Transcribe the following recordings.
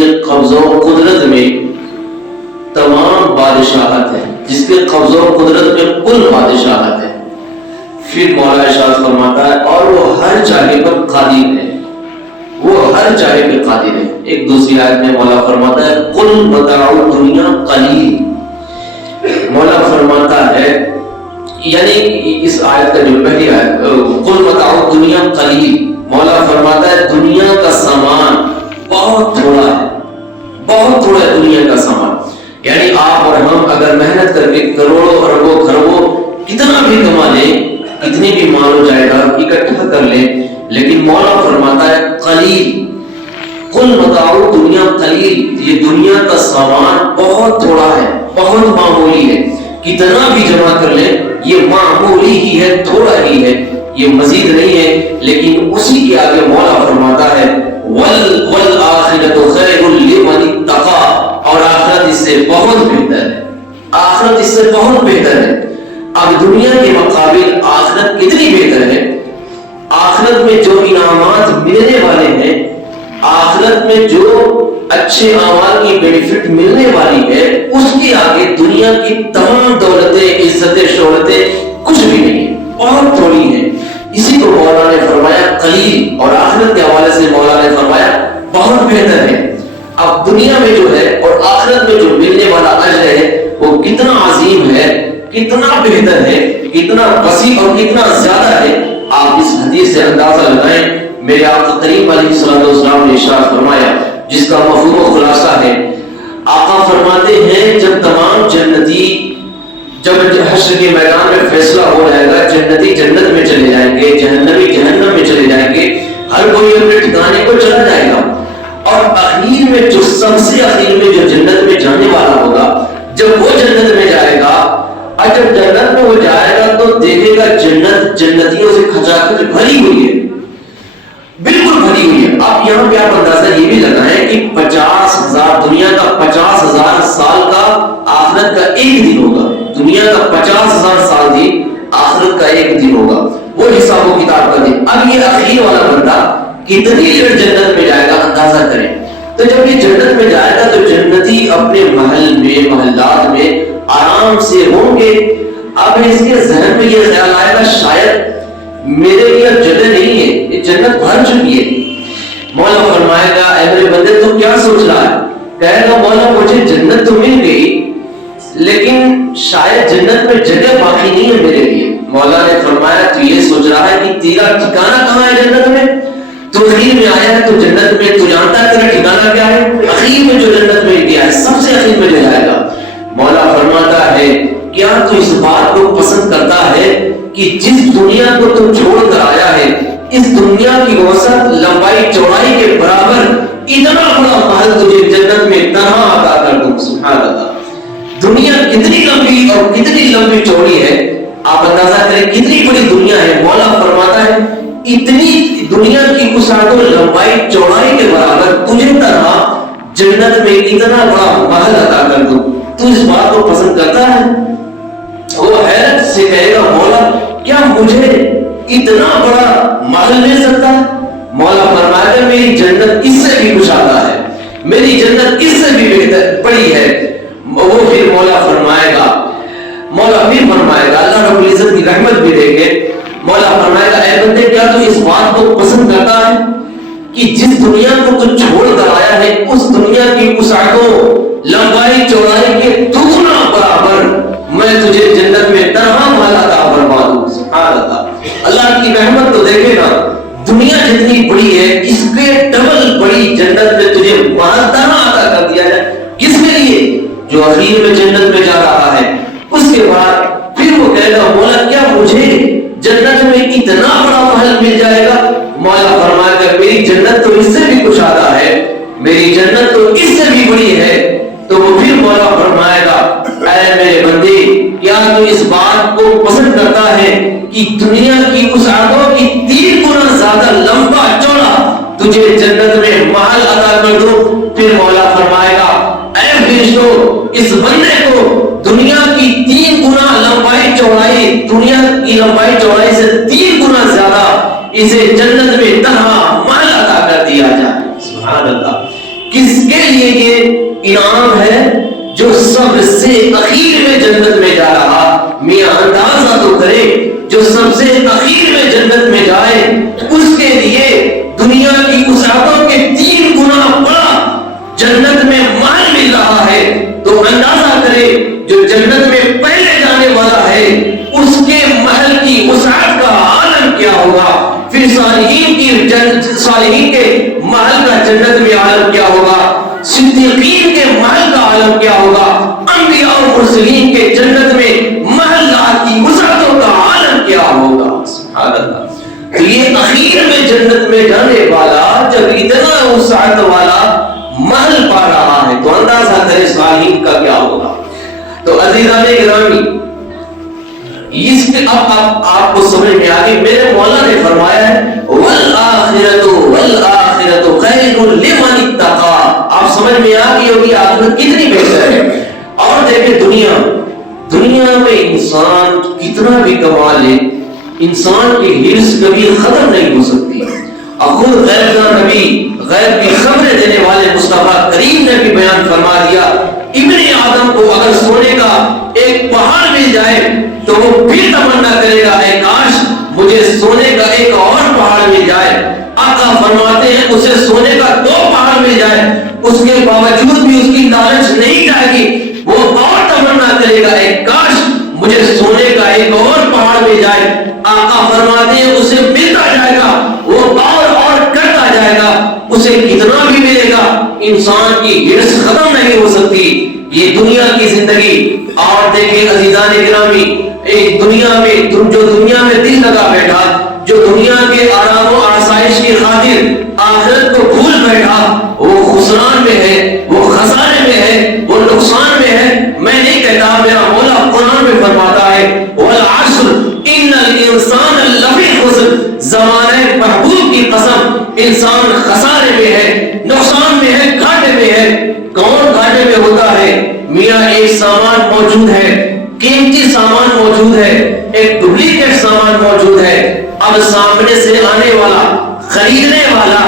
کے قبضہ و قدرت میں تمام بادشاہت ہے، جس کے قبضہ و قدرت میں کل بادشاہت ہے۔ پھر مولا ارشاد فرماتا ہے اور وہ ہر چاہے پر قادر ہے، وہ ہر چاہے پہ قادر ہے۔ ایک دوسری آیت میں مولا فرماتا ہے قل متاع الدنیا قلیل، مولا فرماتا ہے یعنی اس آیت کا جو پہلی آیت قل متاع الدنیا قلیل، مولا فرماتا ہے دنیا کا سامان بہت تھوڑا ہے، بہت تھوڑا ہے دنیا کا سامان۔ یعنی آپ اور ہم اگر محنت کر کے کروڑوں اربوں خربوں کتنا بھی کما لیں، اتنی بھی مال و جائیداد اکٹھا کر لیں، لیکن مولا فرماتا ہے قلیل، قل متاع الدنیا قلیل، یہ دنیا کا سامان بہت تھوڑا ہے، بہت معمولی ہے، کتنا بھی جمع کر لیں یہ معمولی ہی ہے، تھوڑا ہی ہے، یہ مزید نہیں ہے۔ لیکن اسی کے آگے مولا فرماتا ہے والآخرۃ خیر لمن اتقی، اور آخرت اس سے بہت بہتر ہے، آخرت اس سے بہت بہتر ہے۔ اب دنیا کے مقابل آخرت کتنی بہتر ہے؟ آخرت میں جو انعامات ملنے والے ہیں، آخرت میں جو اچھے اعمال کی بینیفٹ ملنے والی ہے، اس کے آگے دنیا کی تمام دولتیں عزتیں شہرتیں کچھ بھی نہیں ہے، بہت تھوڑی ہیں۔ اسی کو مولا نے فرمایا قلیل، اور آخرت کے حوالے سے مولا نے فرمایا بہت بہتر ہے۔ اب دنیا میں جو ہے اور آخرت میں جو ملنے والا اجر ہے وہ کتنا عظیم ہے، کتنا بہتر ہے، کتنا وسیع اور کتنا زیادہ ہے، آپ اس حدیث سے اندازہ لگائیں۔ میرے آقا کریم علیہ الصلوۃ والسلام نے ارشاد فرمایا جس کا مفہوم و خلاصہ ہے، آقا فرماتے ہیں جب تمام جنتی، جب حشر کے میدان میں فیصلہ ہو جائے گا، جنتی جنت میں چلے جائیں گے، جہنمی جہنم میں چلے جائیں گے، ہر کوئی اپنے ٹھکانے کو چلا جائے گا، اور اخیر میں جو سب سے اخیر میں جو جنت میں جانے والا ہوگا، جب وہ جنت میں جائے گا، اور جب جنت میں وہ جائے گا تو دیکھے گا جنت جنتیوں سے کھچاکھچ بھری ہوئی ہے، بالکل بھری ہوئی ہے۔ آپ یہاں پہ آپ اندازہ یہ بھی لگائیں کہ 50,000 دنیا کا 50,000 سال کا آخرت کا ایک دن ہوگا، دنیا کا 50,000 سال دن آخرت کا ایک دن ہوگا، وہ حساب و کتاب کا دن۔ اب یہ اخیر والا بندہ کتنی دیر جنت میں جائے گا اندازہ کریں۔ تو جب یہ جنت میں جائے گا تو جنتی اپنے محل میں محلات میں آرام سے ہوں گے۔ اب اس کے ذہن میں یہ خیال آئے گا شاید میرے لیے اب جگہ نہیں ہے، یہ جنت بھر چکی ہے۔ مولا فرمائے گا اے میرے بندے تو کیا سوچ رہا ہے؟ کہے گا مولا مجھے جنت تو مل گئی لیکن شاید جنت میں جگہ باقی نہیں ہے میرے لیے۔ مولا نے فرمایا تو یہ سوچ رہا ہے کہ تیرا ٹھکانہ کہاں ہے جنت میں؟ تو اخیر میں آیا ہے تو جنت میں تو جانتا ہے تیرا ٹھکانہ کیا ہے؟ اخیر میں جو جنت میں گیا ہے سب سے اخیر میں لے جائے گا۔ مولا فرماتا ہے کیا تو اس بات کو پسند کرتا ہے کہ جس دنیا کو تم چھوڑ کر آیا ہے اس دنیا کی وسعت لمبائی چوڑائی کے برابر اتنا بڑا محل تجھے جنت میں تنہا عطا کر دوں۔ سبحان اللہ، دنیا کتنی لمبی اور کتنی لمبی چوڑی ہے، آپ اندازہ کریں کتنی بڑی دنیا ہے۔ مولا فرماتا ہے اتنی دنیا کی وسعت و لمبائی چوڑائی کے برابر تجھے تنہا جنت میں اتنا بڑا محل عطا کر دوں، تو اس بات کو پسند کرتا ہے؟ وہ حیرت سے کہے گا مولا کیا مجھے اتنا بڑا محل مل سکتا ہے؟ مولا فرمائے گا میری جنت اس سے بھی کشادہ ہے، میری جنت اس سے بھی بہتر بڑی ہے۔ وہ پھر مولا فرمائے گا اللہ رب العزت کی رحمت بھی دے گے۔ مولا فرمائے گا اے بندے کیا تو اس بات کو پسند کرتا ہے کہ جس دنیا کو تو چھوڑ کر آیا ہے اس دنیا کی وسعتوں لمبائی چوڑائی کے دگنا برابر میں تجھے جنت میں تنہا محل عطا فرما دوں۔ سبحان اللہ، اللہ کی رحمت تو دیکھے نا، دنیا جتنی بڑی ہے اس کے ڈبل بڑی جنت میں تجھے محل تنہا عطا کر دیا جائے۔ کس کے لیے؟ جو اخیر میں جنت میں جا رہا ہے۔ اس کے بعد پھر وہ کہے گا مولا کیا مجھے جنت میں اتنا بڑا محل مل جائے گا؟ مولا فرمائے گا میری جنت تو اس سے بھی کشادہ ہے، میری جنت تو اس سے بھی بڑی ہے۔ تو وہ پھر مولا فرمائے گا اے میرے بندے کیا تو اس بات کو پسند کرتا ہے کہ دنیا کی وسعتوں کی 3 گنا زیادہ لمبا چوڑا تجھے جنت میں محل عطا کر دوں؟ پھر مولا فرمائے گا اے فرشتوں اس بندے کو دنیا کی 3 گنا لمبائی چوڑائی، دنیا کی لمبائی چوڑائی سے 3 گنا زیادہ اسے جنت میں تنہا محل عطا کر دیا جائے۔ سبحان اللہ، کس کے لیے یہ انعام ہے؟ جو سب سے اخیر میں جنت میں جا رہا. میاں اندازہ تو کرے، جو سب سے اخیر میں جنت میں جائے اس کے لیے دنیا کی وسعتوں کے 3 گنا بڑا جنت میں محل مل رہا ہے. تو اندازہ کرے جو جنت میں پہلے جانے والا ہے اس کے محل کی وسعت کا عالم کیا ہوگا. پھر صالحین کے محل کا جنت میں عالم کیا ہوگا، صدیقین کے محل کا عالم کیا ہوگا، انبیاء اور مرسلین کے جنت میں محل کی وسعتوں کا عالم کیا ہوگا. سبحان اللہ. تو یہ اخیر میں جنت میں جانے والا جب اتنا وسعت والا محل پا رہا ہے تو اندازہ کرے صالحین کا کیا ہوگا. تو عزیزان گرامی، اس کے اب آپ کو سمجھ میں آ گئی. میرے مولا نے فرمایا ہے والآخرۃ خیر لمن اتقى. آپ سمجھ میں آ گئی ہوگی آخرت کتنی بہتر ہے. اور دیکھیں دنیا میں انسان کتنا بھی کما لے، انسان کی ہرس کبھی ختم نہیں ہو سکتی. خود غیب کا نبی، غیب کی خبریں دینے والے مصطفیٰ کریم نے بھی بیان فرما دیا، ابن آدم کو اگر سونے کا ایک پہاڑ مل جائے تو وہ پھر تمنا کرے گا اے کاش مجھے سونے کا ایک اور پہاڑ مل جائے. آقا فرماتے ہیں اسے سونے کا 2 پہاڑ مل جائے، اس کے باوجود بھی اس کی لالچ نہیں جائے گی، وہ اور تمنا کرے گا اے کاش مجھے سونے کا ایک اور پہاڑ مل جائے. آقا فرماتے ہیں اسے ملتا جائے گا، وہ اور کرتا جائے گا، اسے کتنا بھی ملے گا انسان کی ہرس ختم نہیں ہو سکتی. یہ دنیا کی زندگی. اور دیکھیں عزیزان گرامی، ایک دنیا میں جو دنیا میں دل لگا بیٹھا، جو دنیا کے آرام و آسائش کی خاطر آخرت کو بھول بیٹھا، وہ خسران میں ہے، وہ خسارے میں ہے، وہ نقصان میں ہے. میں نہیں کہتا، میرا مولا قرآن میں فرماتا ہے والعصر ان الانسان لفی خسر. زمانے محبوب کی قسم، انسان خسارے میں ہے، نقصان میں ہے، گھاٹے میں ہے. کون گھاٹے میں ہوتا ہے؟ میاں ایک سامان موجود ہے، قیمتی سامان موجود ہے، ایک ڈپلیکیٹ سامان موجود ہے. اب سامنے سے آنے والا، خریدنے والا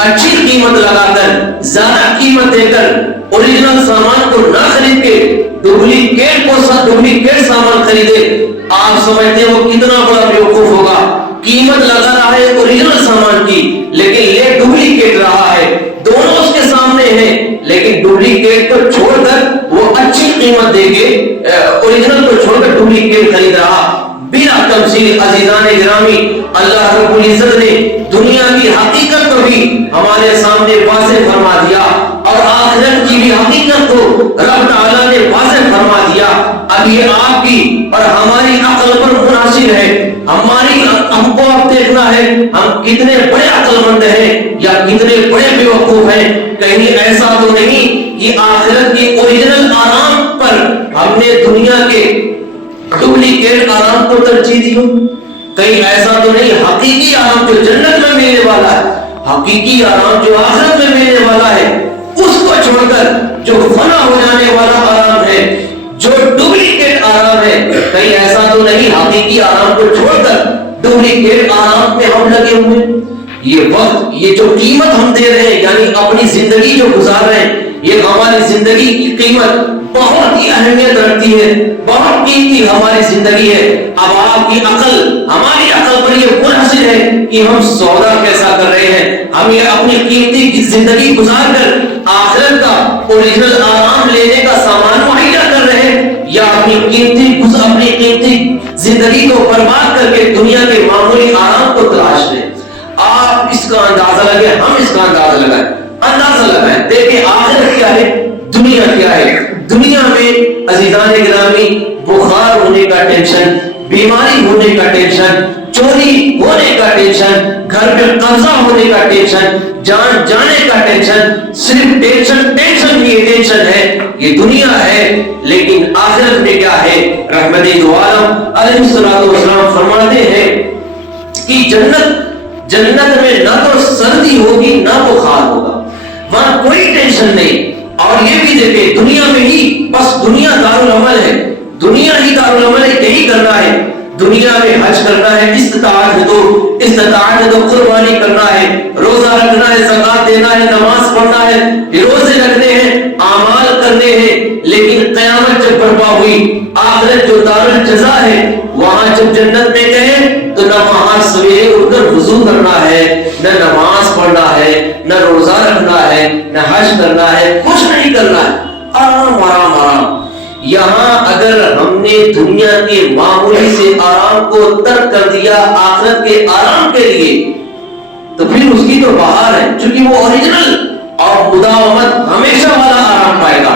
اچھی قیمت لگا کر، زیادہ قیمت دے کر اوریجنل سامان کو نہ خرید کے ڈپلیکیٹ سامان خریدے. آپ سمجھتے ہیں وہ کتنا بڑا بیوقوف ہوگا. قیمت لگا رہا ہے اوریجنل سامان کی لیکن لے ڈپلیکیٹ رہا ہے. دونوں اس کے سامنے ہیں لیکن ڈپلیکیٹ کو چھوڑ کر وہ اچھی قیمت دے کے اوریجنل کو چھوڑ کر ڈپلیکیٹ خرید رہا. بلا تمثیل عزیزان گرامی، اللہ رب العزت نے دنیا کی حقیقت کو بھی ہمارے سامنے واضح فرما دیا اور آخرت کی بھی حقیقت کو رب تعالیٰ نے واضح فرما دیا. اب یہ آپ کی اور ہماری عقل پر منحصر ہے. ہم کو اب دیکھنا ہے ہم کتنے بڑے عقل مند ہیں یا کتنے بڑے بیوقوف ہیں. کہیں ایسا تو نہیں کہ آخرت کی اوریجنل آرام پر ہم نے دنیا کے ڈپلیکیٹ آرام کو ترجیح دی ہو. کہیں ایسا تو نہیں حقیقی آرام جو جنت میں ملنے والا ہے، حقیقی آرام جو آخرت میں ملنے والا ہے، اس کو چھوڑ کر جو فنا ہو جانے والا آرام ہے، جو ڈپلیکیٹ آرام ہے، کہیں ایسا تو نہیں حقیقی آرام کو چھوڑ کر ڈپلیکیٹ آرام پہ ہم لگے ہوئے. یہ وقت، یہ جو قیمت ہم دے رہے ہیں یعنی اپنی زندگی جو گزار رہے ہیں، یہ ہماری زندگی کی قیمت بہت ہی اہمیت رکھتی ہے، بہت قیمتی ہماری زندگی ہے. اب آپ کی عقل ہماری عقل پر یہ منحصر ہے کہ ہم سودا کیسا کر رہے ہیں. ہم یہ اپنی قیمتی زندگی گزار کر آخرت کا اوریجنل آرام لینے کا سامان مہیا کر رہے ہیں یا اپنی قیمتی زندگی کو برباد کر کے دنیا کے معمولی آرام کو تلاش لیں. آپ اس کا اندازہ لگائیں، ہم اس کا اندازہ لگائیں. دیکھیں آخرت کیا ہے، دنیا کیا ہے. دنیا میں عزیزان گرامی بخار ہونے کا ٹینشن، بیماری ہونے کا ٹینشن، چوری ہونے کا ٹینشن، گھر میں قبضہ ہونے کا ٹینشن، جان جانے کا ٹینشن، صرف ٹینشن ہی ٹینشن ہے. یہ دنیا ہے. لیکن آخرت میں کیا ہے؟ رحمت دو عالم علیہ الصلوۃ والسلام فرماتے ہیں کہ جنت میں نہ تو سردی ہوگی نہ بخار ہوگا، وہاں کوئی ٹینشن نہیں. اور یہ بھی دیکھیں دنیا میں ہی بس دنیا دارالعمل ہے، دنیا ہی دارالعمل ہے، یہی کرنا ہے. دنیا میں حج کرنا ہے، استطاعت ہے تو قربانی کرنا ہے، روزہ رکھنا ہے، زکات دینا ہے، نماز پڑھنا ہے، روزے رکھنے ہیں، اعمال کرنے ہیں۔ لیکن قیامت جب برپا ہوئی، آخرت جو دار الجزا ہے، وہاں جب جنت میں گئے تو نہ وہاں سویرے اٹھ کر وضو کرنا ہے، نہ نماز پڑھنا ہے، نہ روزہ رکھنا ہے، نہ حج کرنا ہے، کچھ نہیں کرنا ہے، آرام آرام آرام۔ یہاں اگر ہم نے دنیا کے معمولی سے آرام کو ترک کر دیا آخرت کے آرام کے لیے، تو پھر اس کی تو بہار ہے، چونکہ وہ اوریجنل اور مداومت ہمیشہ والا آرام پائے گا۔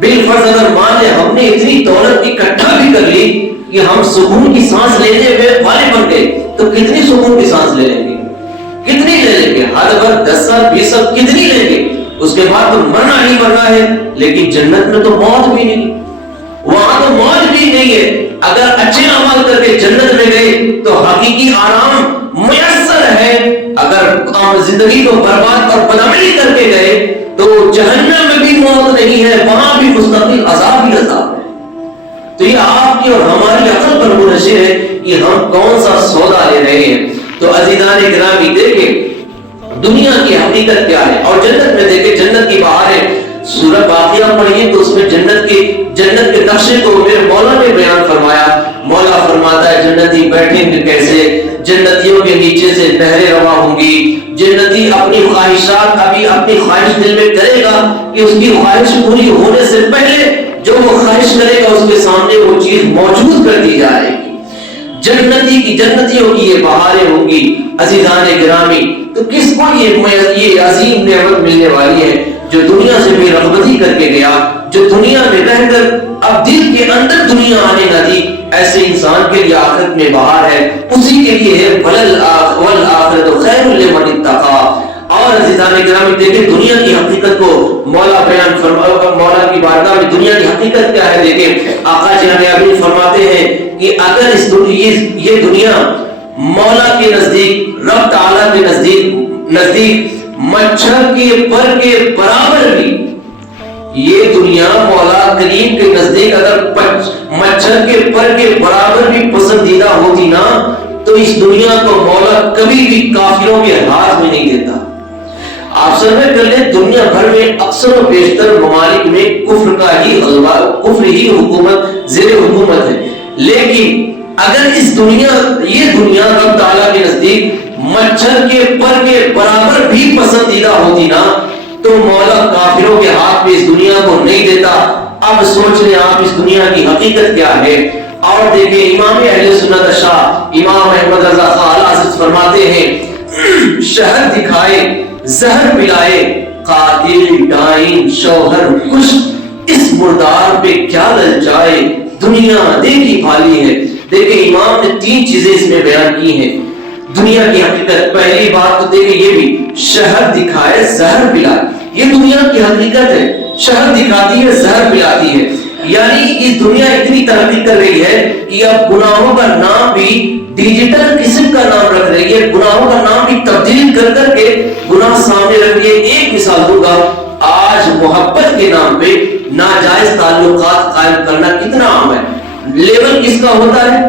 بالفرض اگر مان لے ہم نے اتنی دولت اکٹھا بھی کر لی کہ ہم سکون کی سانس لینے والے بن گئے، تو کتنی سکون کی سانس لے لیں گے؟ کتنی لے لیں گے؟ حد بھر 10 سال 20 سال کتنی لیں گے؟ اس کے بعد تو مرنا ہی مرنا ہے۔ لیکن جنت میں تو موت بھی نہیں، وہاں تو موت بھی نہیں ہے۔ اگر اچھے عمل کر کے جنت میں گئے تو حقیقی آرام میسر ہے، اگر زندگی کو برباد اور بدعملی کر کے گئے تو جہنم میں بھی موت نہیں ہے، وہاں بھی مستقل عذاب ہی عذاب ہے۔ تو یہ آپ کی اور ہماری عقل پر منحصر ہے کہ ہم کون سا سودا لے رہے ہیں۔ تو عزیزان گرامی دیکھیں دنیا کی حقیقت کیا ہے، اور جنت میں دیکھیں جنت کی بہاریں۔ سورہ واقعہ پڑھیے تو اس میں جنت کے نقشے کو میرے مولا نے بیان فرمایا۔ مولا فرماتا ہے جنتی بیٹھیں گے کیسے، جنتیوں کے نیچے سے نہریں رواں ہوں گی، جنتی اپنی خواہشات اپنی خواہش دل میں کرے گا کہ اس کی خواہش پوری ہونے سے پہلے جو وہ خواہش کرے گا اس کے سامنے وہ چیز موجود کر دی جائے گی۔ جنتیوں کی یہ بہاریں ہوں گی۔ عزیزان گرامی تو کس کو یہ عظیم نعمت ملنے والی ہے؟ جو دنیا سے بے رغبتی کر کے گیا، جو دنیا میں رہ کر اب دل کے اندر دنیا آنے نہ دی، ایسے انسان کے لیے آخرت میں بہار ہے، اسی کے لیے ہے وَالْآخِرَةُ خَيْرٌ لِمَنِ اتَّقَىٰ۔ اور عزیزان گرامی دیکھیں دنیا کی حقیقت کو مولا بیان مولا کی بارگاہ میں دنیا کی حقیقت کیا ہے دیکھیں۔ آقا جناب فرماتے ہیں کہ اگر یہ دنیا مولا کے نزدیک، رب تعالیٰ کے نزدیک مچھر کے پر کے برابر بھی، یہ دنیا مولا کریم کے نزدیک اگر مچھر کے پر کے برابر بھی پسندیدہ ہوتی نا، تو اس دنیا کو مولا کبھی بھی کافروں کے ہاتھ میں نہیں دیتا۔ آپ سرمے کر لیں دنیا بھر میں اکثر و بیشتر ممالک میں کفر کا ہی غلبہ، کفر ہی حکومت زیر حکومت ہے، لیکن اگر یہ دنیا رب تعالیٰ کے نزدیک مچھر کے پر کے برابر بھی پسندیدہ ہوتی نا، تو مولا کافروں کے ہاتھ میں اس دنیا کو نہیں دیتا۔ اب سوچ لیں آپ اس دنیا کی حقیقت کیا ہے۔ اور دیکھیں امام اہل سنت شاہ امام احمد رضا خان حضرت فرماتے ہیں شہر دکھائے زہر پلائے قاتل ڈائن شوہر کش، اس مردار پہ کیا للچائے، دنیا دیکھی بھالی ہے۔ دیکھیں امام نے 3 چیزیں اس میں بیان کی ہیں دنیا کی حقیقت۔ پہلی بات تو دیکھیں یہ بھی شہر دکھائے زہر پلائے، یہ دنیا کی حقیقت ہے، شہر دکھاتی ہے زہر پلاتی ہے۔ یعنی اس دنیا اتنی ترقی کر رہی ہے کہ اب گناہوں کا نام بھی ڈیجیٹل قسم کا نام رکھ رہی ہے، گناہوں کا نام بھی تبدیل کر کے گناہ سامنے رکھ کے۔ ایک مثال دوں گا، آج محبت کے نام پہ ناجائز تعلقات قائم کرنا کتنا عام ہے۔ لیول کس کا ہوتا ہے؟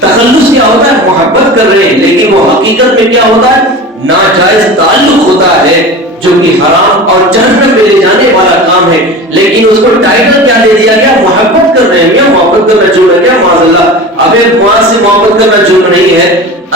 تخلص کیا ہوتا ہے؟ محبت کر رہے ہیں، لیکن وہ حقیقت میں کیا ہوتا ہے؟ ناجائز تعلق ہوتا ہے، جو کہ حرام اور جہنم میں لے جانے والا کام ہے، لیکن اس کو ٹائٹل کیا دے دیا گیا؟ محبت کر رہے ہیں۔ یا محبت کرنا جرم ہے کیا؟ معاذ اللہ، ابے ماں سے محبت کرنا جرم نہیں ہے،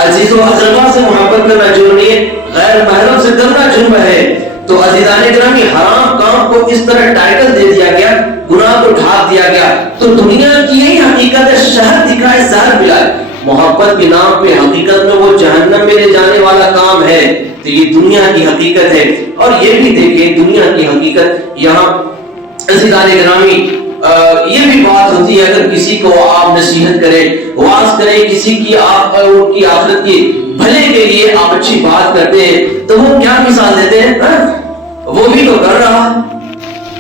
عزیز و اقربا سے محبت کرنا جرم نہیں ہے، غیر محرم سے کرنا جرم ہے۔ تو عزیزان گرامی حرام کام کو اس طرح ٹائٹل دے دیا گیا، گناہ کو ڈھانپ دیا گیا۔ تو دنیا کی یہی حقیقت ہے، شہر دکھائے زہر پلائے۔ محبت کے نام پہ حقیقت میں وہ جہنم میں لے جانے والا کام ہے۔ تو یہ دنیا کی حقیقت ہے۔ اور یہ بھی دیکھیں دنیا کی حقیقت یہاں عزیزان گرامی یہ بھی بات ہوتی ہے، اگر کسی کو آپ نصیحت کریں، واعظ کریں، کسی کی آپ ان کی آخرت کی بھلے کے لیے آپ اچھی بات کرتے ہیں، تو وہ کیا مثال دیتے ہیں؟ وہ بھی تو کر رہا ہے،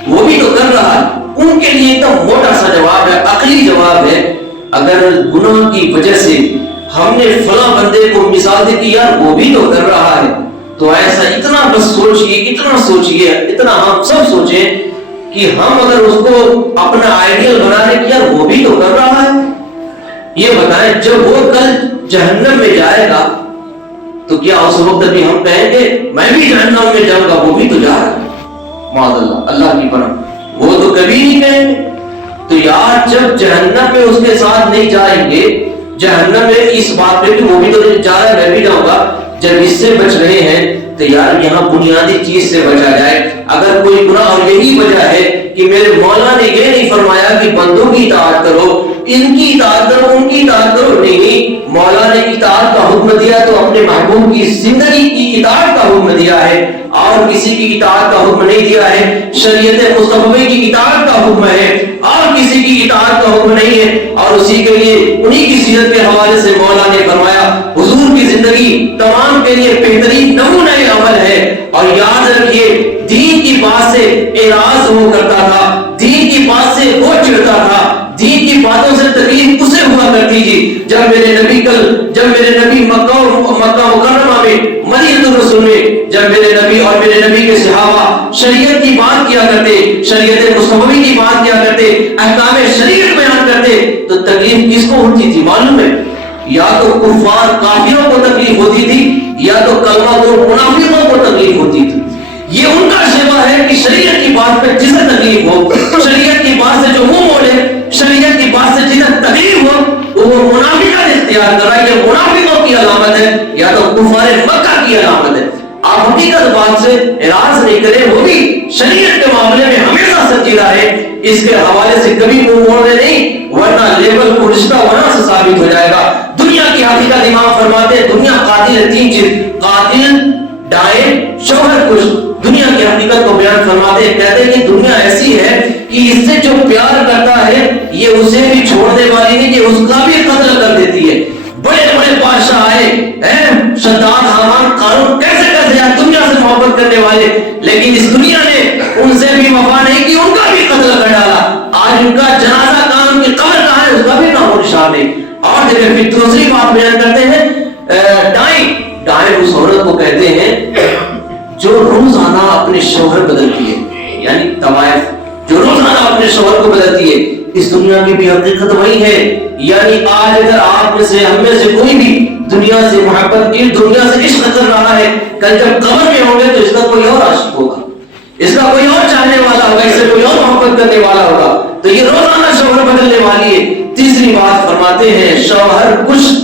وہ بھی تو کر رہا ہے۔ ان کے لیے ایک دم موٹا سا جواب ہے، عقلی جواب ہے، اگر گناہ کی وجہ سے ہم نے فلاں بندے کو مثال دی کہ یار وہ بھی تو کر رہا ہے، تو ایسا اتنا بس سوچئے، اتنا سوچئے، اتنا ہم سب سوچیں کہ ہم اگر اس کو اپنا آئیڈیل بنا لیں کہ یار وہ بھی تو کر رہا ہے، یہ بتائیں جب وہ کل جہنم میں جائے گا تو کیا اس وقت بھی ہم کہیں گے میں بھی جہنم میں جاؤں گا، وہ بھی تو جا رہا ہے؟ معاذ اللہ، اللہ کی پناہ، وہ تو کبھی نہیں کہیں گے۔ تو یار جب جہنم میں اس کے ساتھ نہیں جائیں گے، جہنم میں اس بات پہ کہ وہ بھی تو جا رہا ہے میں بھی جاؤں گا، جب اس سے بچ رہے ہیں تو یار یہاں بنیادی چیز سے بچا جائے۔ اگر کوئی گناہ، اور یہی وجہ ہے کہ میرے مولا نے یہ نہیں فرمایا کہ بندوں کی اطاعت کرو، ان کی اطاعت کرو، ان کی اطاعت کرو، نہیں، مولا نے اطاعت کا حکم دیا تو اپنے محبوب کی زندگی کی اطاعت کا حکم دیا ہے، اور کسی کی اطاعت کا حکم نہیں دیا ہے۔ شریعت مصطفی کی اطاعت کا حکم ہے اور کسی کی اطاعت کا حکم نہیں ہے، اور اسی کے لیے انہی کی سیرت کے حوالے سے مولا نے فرمایا حضور کی زندگی تمام کے لیے بہترین نمونہ عمل ہے۔ اور یاد رکھیے دین کی بات سے اعراض وہ کرتا تھا، دین کی بات سے وہ چڑھتا تھا، دین کی باتوں سے تکلیف اسے ہوا کرتی تھی۔ جب میرے نبی مکہ مکرمہ میں، مدینہ الرسول میں، جب میرے نبی اور میرے نبی کے صحابہ شریعت کی بات کیا کرتے، شریعت مصطفی کی بات کیا کرتے، احکام شریعت بیان کرتے، تو تکلیف کس کو ہوتی تھی معلوم ہے؟ یا تو کفار کافروں کو تکلیف ہوتی تھی، یا تو کلمہ گو منافقوں کو تکلیف ہوتی تھی۔ یہ ان کا شیوا ہے کہ شریعت کی بات پہ جسے تکلیف ہو، شریعت کی بات سے جو منہ موڑے، شریعت کی بات سے جسے تکلیف ہو، وہ منافقت اختیار کر رہا ہے۔ یہ منافقوں کی علامت ہے یا تو کفار مکہ کی علامت ہے۔ آپ حقیقت بات سے اعراض نہیں کریں، وہ بھی شریعت کے معاملے میں ہمیشہ سچی رہے، اس کے حوالے سے کبھی منہ موڑے نہیں، ورنہ لیبل کو رشتہ وہاں سے ثابت ہو جائے گا۔ دنیا کی حقیقت امام فرماتے ہیں دنیا قاتل ہے، تین چیز، قاتل، ڈائن، شوہر کش۔ دنیا کی حقیقت کو بیان فرماتے ہیں، کہتے ہیں کہ دنیا ایسی ہے کہ اس سے جو پیار کرتا ہے یہ اسے بھی چھوڑنے والی نہیں، کہ اس کا بھی قتل کر دیتی ہے۔ بڑے بڑے بادشاہ آئے ہیں، شداد، حامان، قارون، کیسے یار دنیا سے محبت کرنے والے، لیکن اس دنیا نے ان سے بھی وفا نہیں کی، ان کا بھی قتل کر ڈالا۔ آج ان کا جنازہ کہاں، ان کی قبر کہاں ہے، اس کا بھی نام و نشان نہیں۔ اور جگہ پھر دوسری بات بیان کرتے ہیں ڈائن اس عورت کو کہتے ہیں جو روزانہ اپنے شوہر بدلتی ہے، یعنی طوائف جو روزانہ اپنے شوہر کو بدلتی ہے۔ اس دنیا کی بھی حقیقت وہی ہے، یعنی آج اگر آپ میں سے، ہم میں سے کوئی بھی دنیا سے محبت، اس دنیا سے عشق کر رہا ہے، کل جب قبر میں ہوں گے تو اس کا کوئی اور عاشق ہوگا، اس کا کوئی اور چاہنے والا ہوگا، اس سے کوئی اور محبت کرنے والا ہوگا، تو یہ روزانہ شوہر بدلنے والی ہے۔ تیسری بات فرماتے ہیں شوہر کش،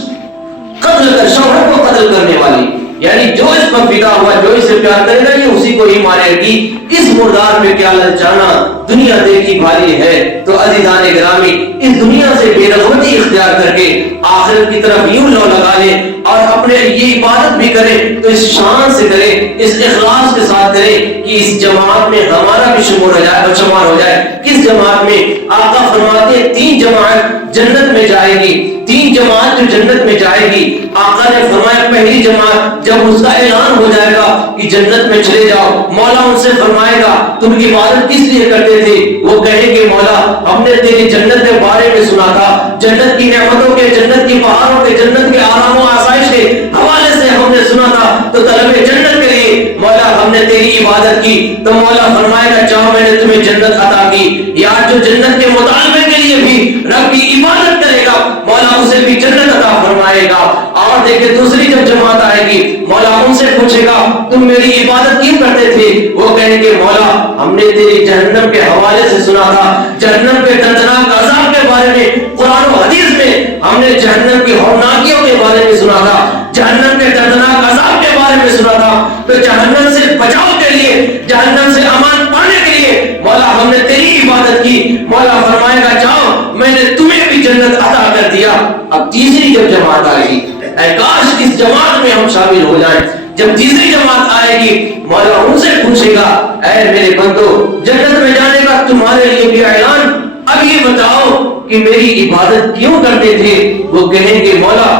شوہر کو قتل کرنے والی، یعنی جو اس پر فدا ہوا، جو اس سے پیار کرے گا یہ اسی کو ہی مارے گی۔ اس مردار میں کیا للچانا، دنیا دیکھی بھالی ہے۔ تو عزیزان گرامی، اس دنیا سے بے رغبتی اختیار کر کے آخرت کی طرف یوں لو لگا لیں، اور اپنے یہ عبادت بھی کریں تو اس شان سے کریں، اس اخلاص کے ساتھ کریں کہ اس جماعت میں ہمارا بھی شمار ہو جائے۔ کس جماعت میں؟ آقا فرماتے ہیں 3 جماعت جنت میں جائے گی، 3 جماعت جو جنت میں جائے گی۔ آقا نے فرمایا پہلی جماعت جب اس کا اعلان ہو جائے گا کہ جنت میں چلے جاؤ، مولا ان سے فرمائے گا تم عبادت کس لیے کرتے تھے؟ وہ کہیں گے مولا ہم نے تیری جنت کے بارے میں سنا تھا، جنت کی نعمتوں کے، جنت کی بہاروں کے، جنت کے آرام و آسائش کے حوالے سے ہم نے سنا تھا، تو طلب جنت کے لیے مولا ہم نے تیری عبادت کی۔ تو مولا فرمائے گا جاؤ میں نے تمہیں جنت عطا کی۔ یا جو جنت کے مطالبے کے لیے بھی رب کی عبادت کرے گا مولا اسے بھی جنت عطا فرمائے گا۔ اور دیکھیں دوسری جب جماعت آئے گی مولا ان سے پوچھے گا تم میری عبادت کیوں کرتے تھے؟ وہ کہیں گے مولا ہم نے تیری جہنم کے حوالے سے سنا تھا، جہنم کے دردناک عذاب کے بارے میں قرآن و حدیث میں ہم نے جہنم کی ہولناکیوں کے بارے میں سنا تھا، جہنم کے دردناک عذاب کے بارے میں سنا تھا، تو جہنم سے بچاؤ کے لیے، جہنم سے امان پانے کے لیے مولا ہم نے تیری عبادت کی۔ مولا فرمائے گا جاؤ میں نے تمہیں بھی جنت عطا کر دیا۔ اب تیسری جب جماعت آئے گی، اے کاش اس جماعت میں ہم شامل ہو جائیں۔ جب تیسری جماعت آئے گی مولا ان سے پوچھے گا اے میرے بندو جنت میں جانے کا تمہارے لیے بھی اعلان، اب یہ بتاؤ کہ میری عبادت کیوں کرتے تھے؟ وہ کہیں گے مولا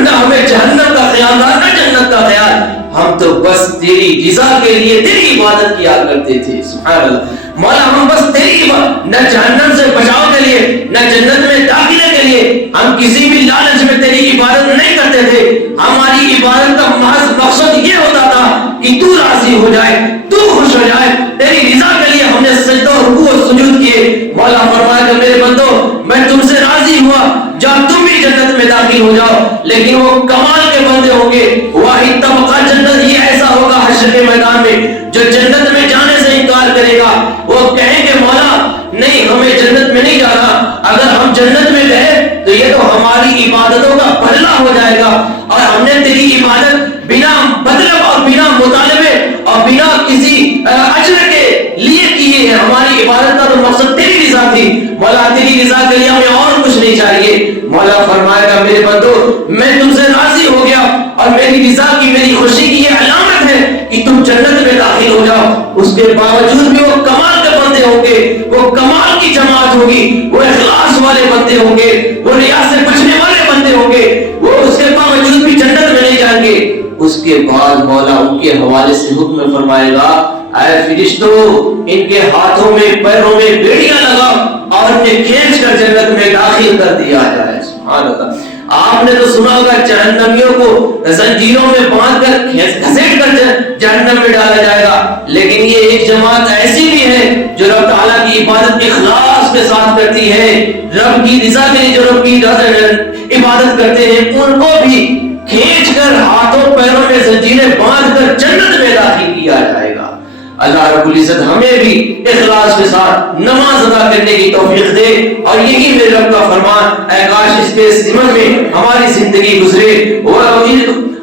نہ ہمیں جہنم کا خیال تھا نہ جنت کا خیال، ہم تو بس تیری رضا کے لیے تیری عبادت کیا کرتے تھے۔ سبحان اللہ۔ مولا ہم بس تیری نہ جہنم سے بچاؤ کے لیے نہ جنت میں داخلے کے لیے ہم کسی بھی لالچ میں تیری عبادت نہیں کرتے تھے. ہماری عبادت کا محض مقصد یہ ہوتا تھا کہ تو راضی ہو جائے, تو خوش ہو جائے. تیری رضا کے لیے ہم نے سجدہ اور رکوع و سجود کیے. مولا فرمایا کہ میرے بندو میں تم سے راضی ہوا, جب تم بھی جنت میں داخل ہو جاؤ. لیکن وہ کمال کے بندے ہوں گے, واحد طبقہ جنت یہ ایسا ہوگا حشر کے میدان میں جو جنت میں جانے سے انکار کرے گا. وہ کہیں گے مولا نہیں ہمیں جنت میں نہیں جانا, اگر ہم جنت میں گئے تو یہ تو ہماری عبادتوں کا بدلہ ہو جائے گا, اور ہم نے تیری عبادت بنا مطلب اور بنا مطالبے اور بنا کسی اجر کے لیے کیے ہیں. ہماری عبادت کا تو مقصد تیری رضا تھی. مولا تیری رضا کے لیے ہمیں اور کچھ نہیں چاہیے. مولا فرمائے گا میرے بندو میں تم سے راضی ہو گیا, اور میری رضا کی میری خوشی کی یہ علامت ہے کہ تم جنت میں داخل ہو جاؤ. اس کے باوجود بھی وہ کمال کے بندے ہوں گے, وہ کمال کی جماعت ہوگی, وہ اخلاص والے بندے ہوں گے, وہ ریا سے بچنے والے بندے ہوں گے, وہ اس کے باوجود بھی جنت میں نہیں جائیں گے. اس کے بعد مولا ان کے حوالے سے حکم فرمائے گا اے فرشتوں ان کے ہاتھوں میں پیروں میں بیڑیاں لگاؤ اور انہیں کھینچ کر جنت میں داخل کر دیا جائے. سبحان اللہ. آپ نے تو سنا ہوگا جہنمیوں کو زنجیروں میں باندھ کر گھسیٹ کر جہنم میں ڈالا جائے گا, لیکن یہ ایک جماعت ایسی بھی ہے جو رب تعالیٰ کی عبادت اخلاص کے ساتھ کرتی ہے, رب کی رضا کے لیے جو رب کی عبادت کرتے ہیں ان کو بھی کھینچ کر ہاتھوں پیروں میں زنجیریں باندھ کر جنت میں داخل کیا جائے گا. اللہ رب العزت ہمیں بھی اخلاص کے ساتھ نماز ادا کرنے کی توفیق دے, اور یہی میرے رب کا فرمان اے کاش اس کے ضمن میں ہماری زندگی گزرے.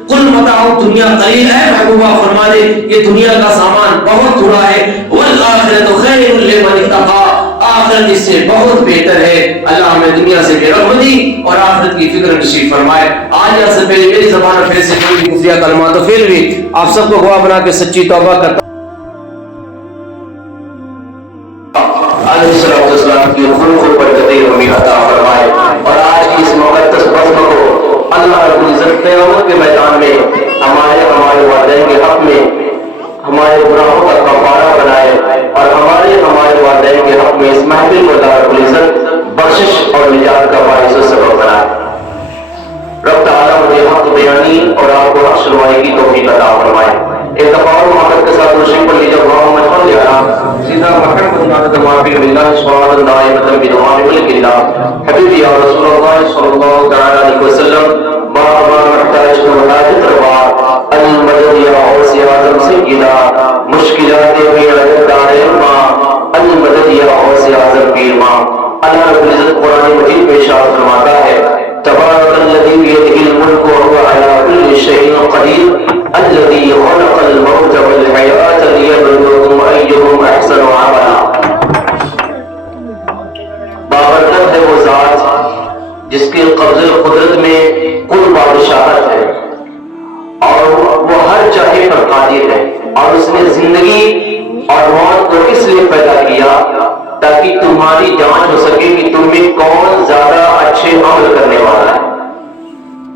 قل متاع دنیا قلیل, ہے محبوبہ فرما دے یہ دنیا کا سامان بہت تھوڑا ہے, والآخرۃ خیر لمن اتقی, آخرت اس سے بہت بہتر ہے. اللہ ہمیں دنیا سے بے رغبتی اور آخرت کی فکر نصیب فرمائے. آج یا سے پہلے میری زبان پھر سے کوئی گزریا کلمات تو پھر بھی آپ سب کو گواہ بنا کے سچی توبہ کرتا علیہ السلام کی خلق و برکتیں ہمیں عطا فرمائے, اور آج کی اس مقدس بزم کو اللہ رب العزت قیامت کے میدان میں ہمارے والدین کے حق میں ہمارے گناہوں کا کفارہ بنائے, اور ہمارے والدین کے حق میں اس محفل کو اللہ رب العزت بخشش اور نجات کا باعث و سبب بنائے. رب تعالیٰ مجھے حق بیانی اور آپ کو حق سنوانے کی توفیق عطا فرمائے. ایک دفعہ محمد کے ساتھ روشن پر لیجیے محمد صلی اللہ سیدھا محمد نعت معافی اللہ سبحان دائمۃ بدعاء ملک اللہ حبیبی یا رسول اللہ صلی اللہ تعالی علیہ وسلم بابا محتاج کو حاجت روا المدد یا غوث اعظم سیدنا مشکلات میں عجدار ما المدد یا غوث اعظم پیر ما. اللہ رب العزت قرآن مجید میں ارشاد فرماتا ہے تبارک الذی بیدہ الملک وهو علی کل شیء قدیر الذي خلق الموت والحیاة لیبلوکم ایہم احسن عملا. بابرکت ہے وہ ذات جس کے قبض قدرت میں کل بادشاہت ہے, اور وہ ہر چاہے پر قادر ہے, اور اس نے زندگی اور موت کو اس لیے پیدا کیا تاکہ تمہاری جانچ ہو سکے کہ تم میں کون زیادہ اچھے عمل کرنے والا ہے.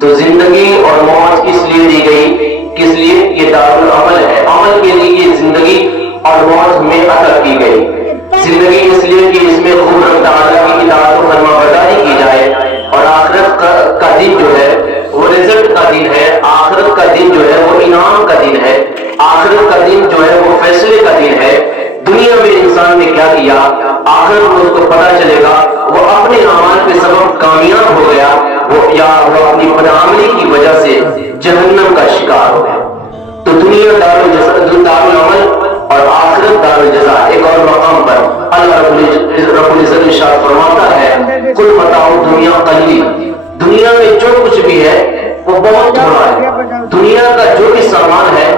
تو زندگی اور موت کس لیے دی گئی؟ کس لیے؟ یہ دار العمل ہے. عمل کے لیے یہ زندگی اور موت ہمیں عطا کی گئی. زندگی اس لیے کہ اس میں خوب رب تعالیٰ کی اطاعت و فرما برداری کی جائے, اور آخرت کا دن جو ہے وہ رزلٹ کا دن ہے, آخرت کا دن جو ہے وہ انعام کا دن ہے, آخرت کا دن جو ہے وہ فیصلے کا دن ہے. دنیا میں انسان نے کیا کیا آخر کو اس کو پتا چلے گا. وہ اپنے اعمال کے سبب کامیاب ہو گیا, یا وہ اپنی بدعملی کی وجہ سے جہنم کا شکار ہو گیا. تو دنیا دار العمل اور آخرت دار الجزا. ایک اور مقام پر اللہ رب العزت ارشاد فرماتا ہے قل متاع دنیا قلیل, دنیا میں جو کچھ بھی ہے وہ بہت تھوڑا ہے. دنیا کا جو بھی سامان ہے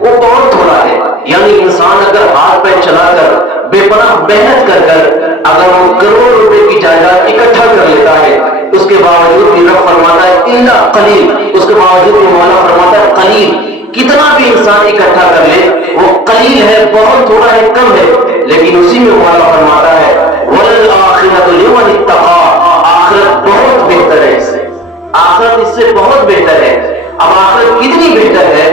وہ بہت تھوڑا ہے. یعنی انسان اگر ہاتھ پہ چلا کر بے پناہ محنت کر اگر وہ کروڑ روپے کی جائیداد اکٹھا کر لیتا ہے, اس کے باوجود بھی رب فرماتا ہے الا قلیل, اس کے باوجود بھی مولا فرماتا ہے قلیل. کتنا بھی انسان اکٹھا کر لے وہ قلیل ہے, بہت تھوڑا ہے, کم ہے. لیکن اسی میں مولا فرماتا ہے والآخرۃ لمن اتقی, آخرت بہت بہتر ہے اس سے, آخرت اس سے بہت بہتر ہے. اب آخرت کتنی بہتر ہے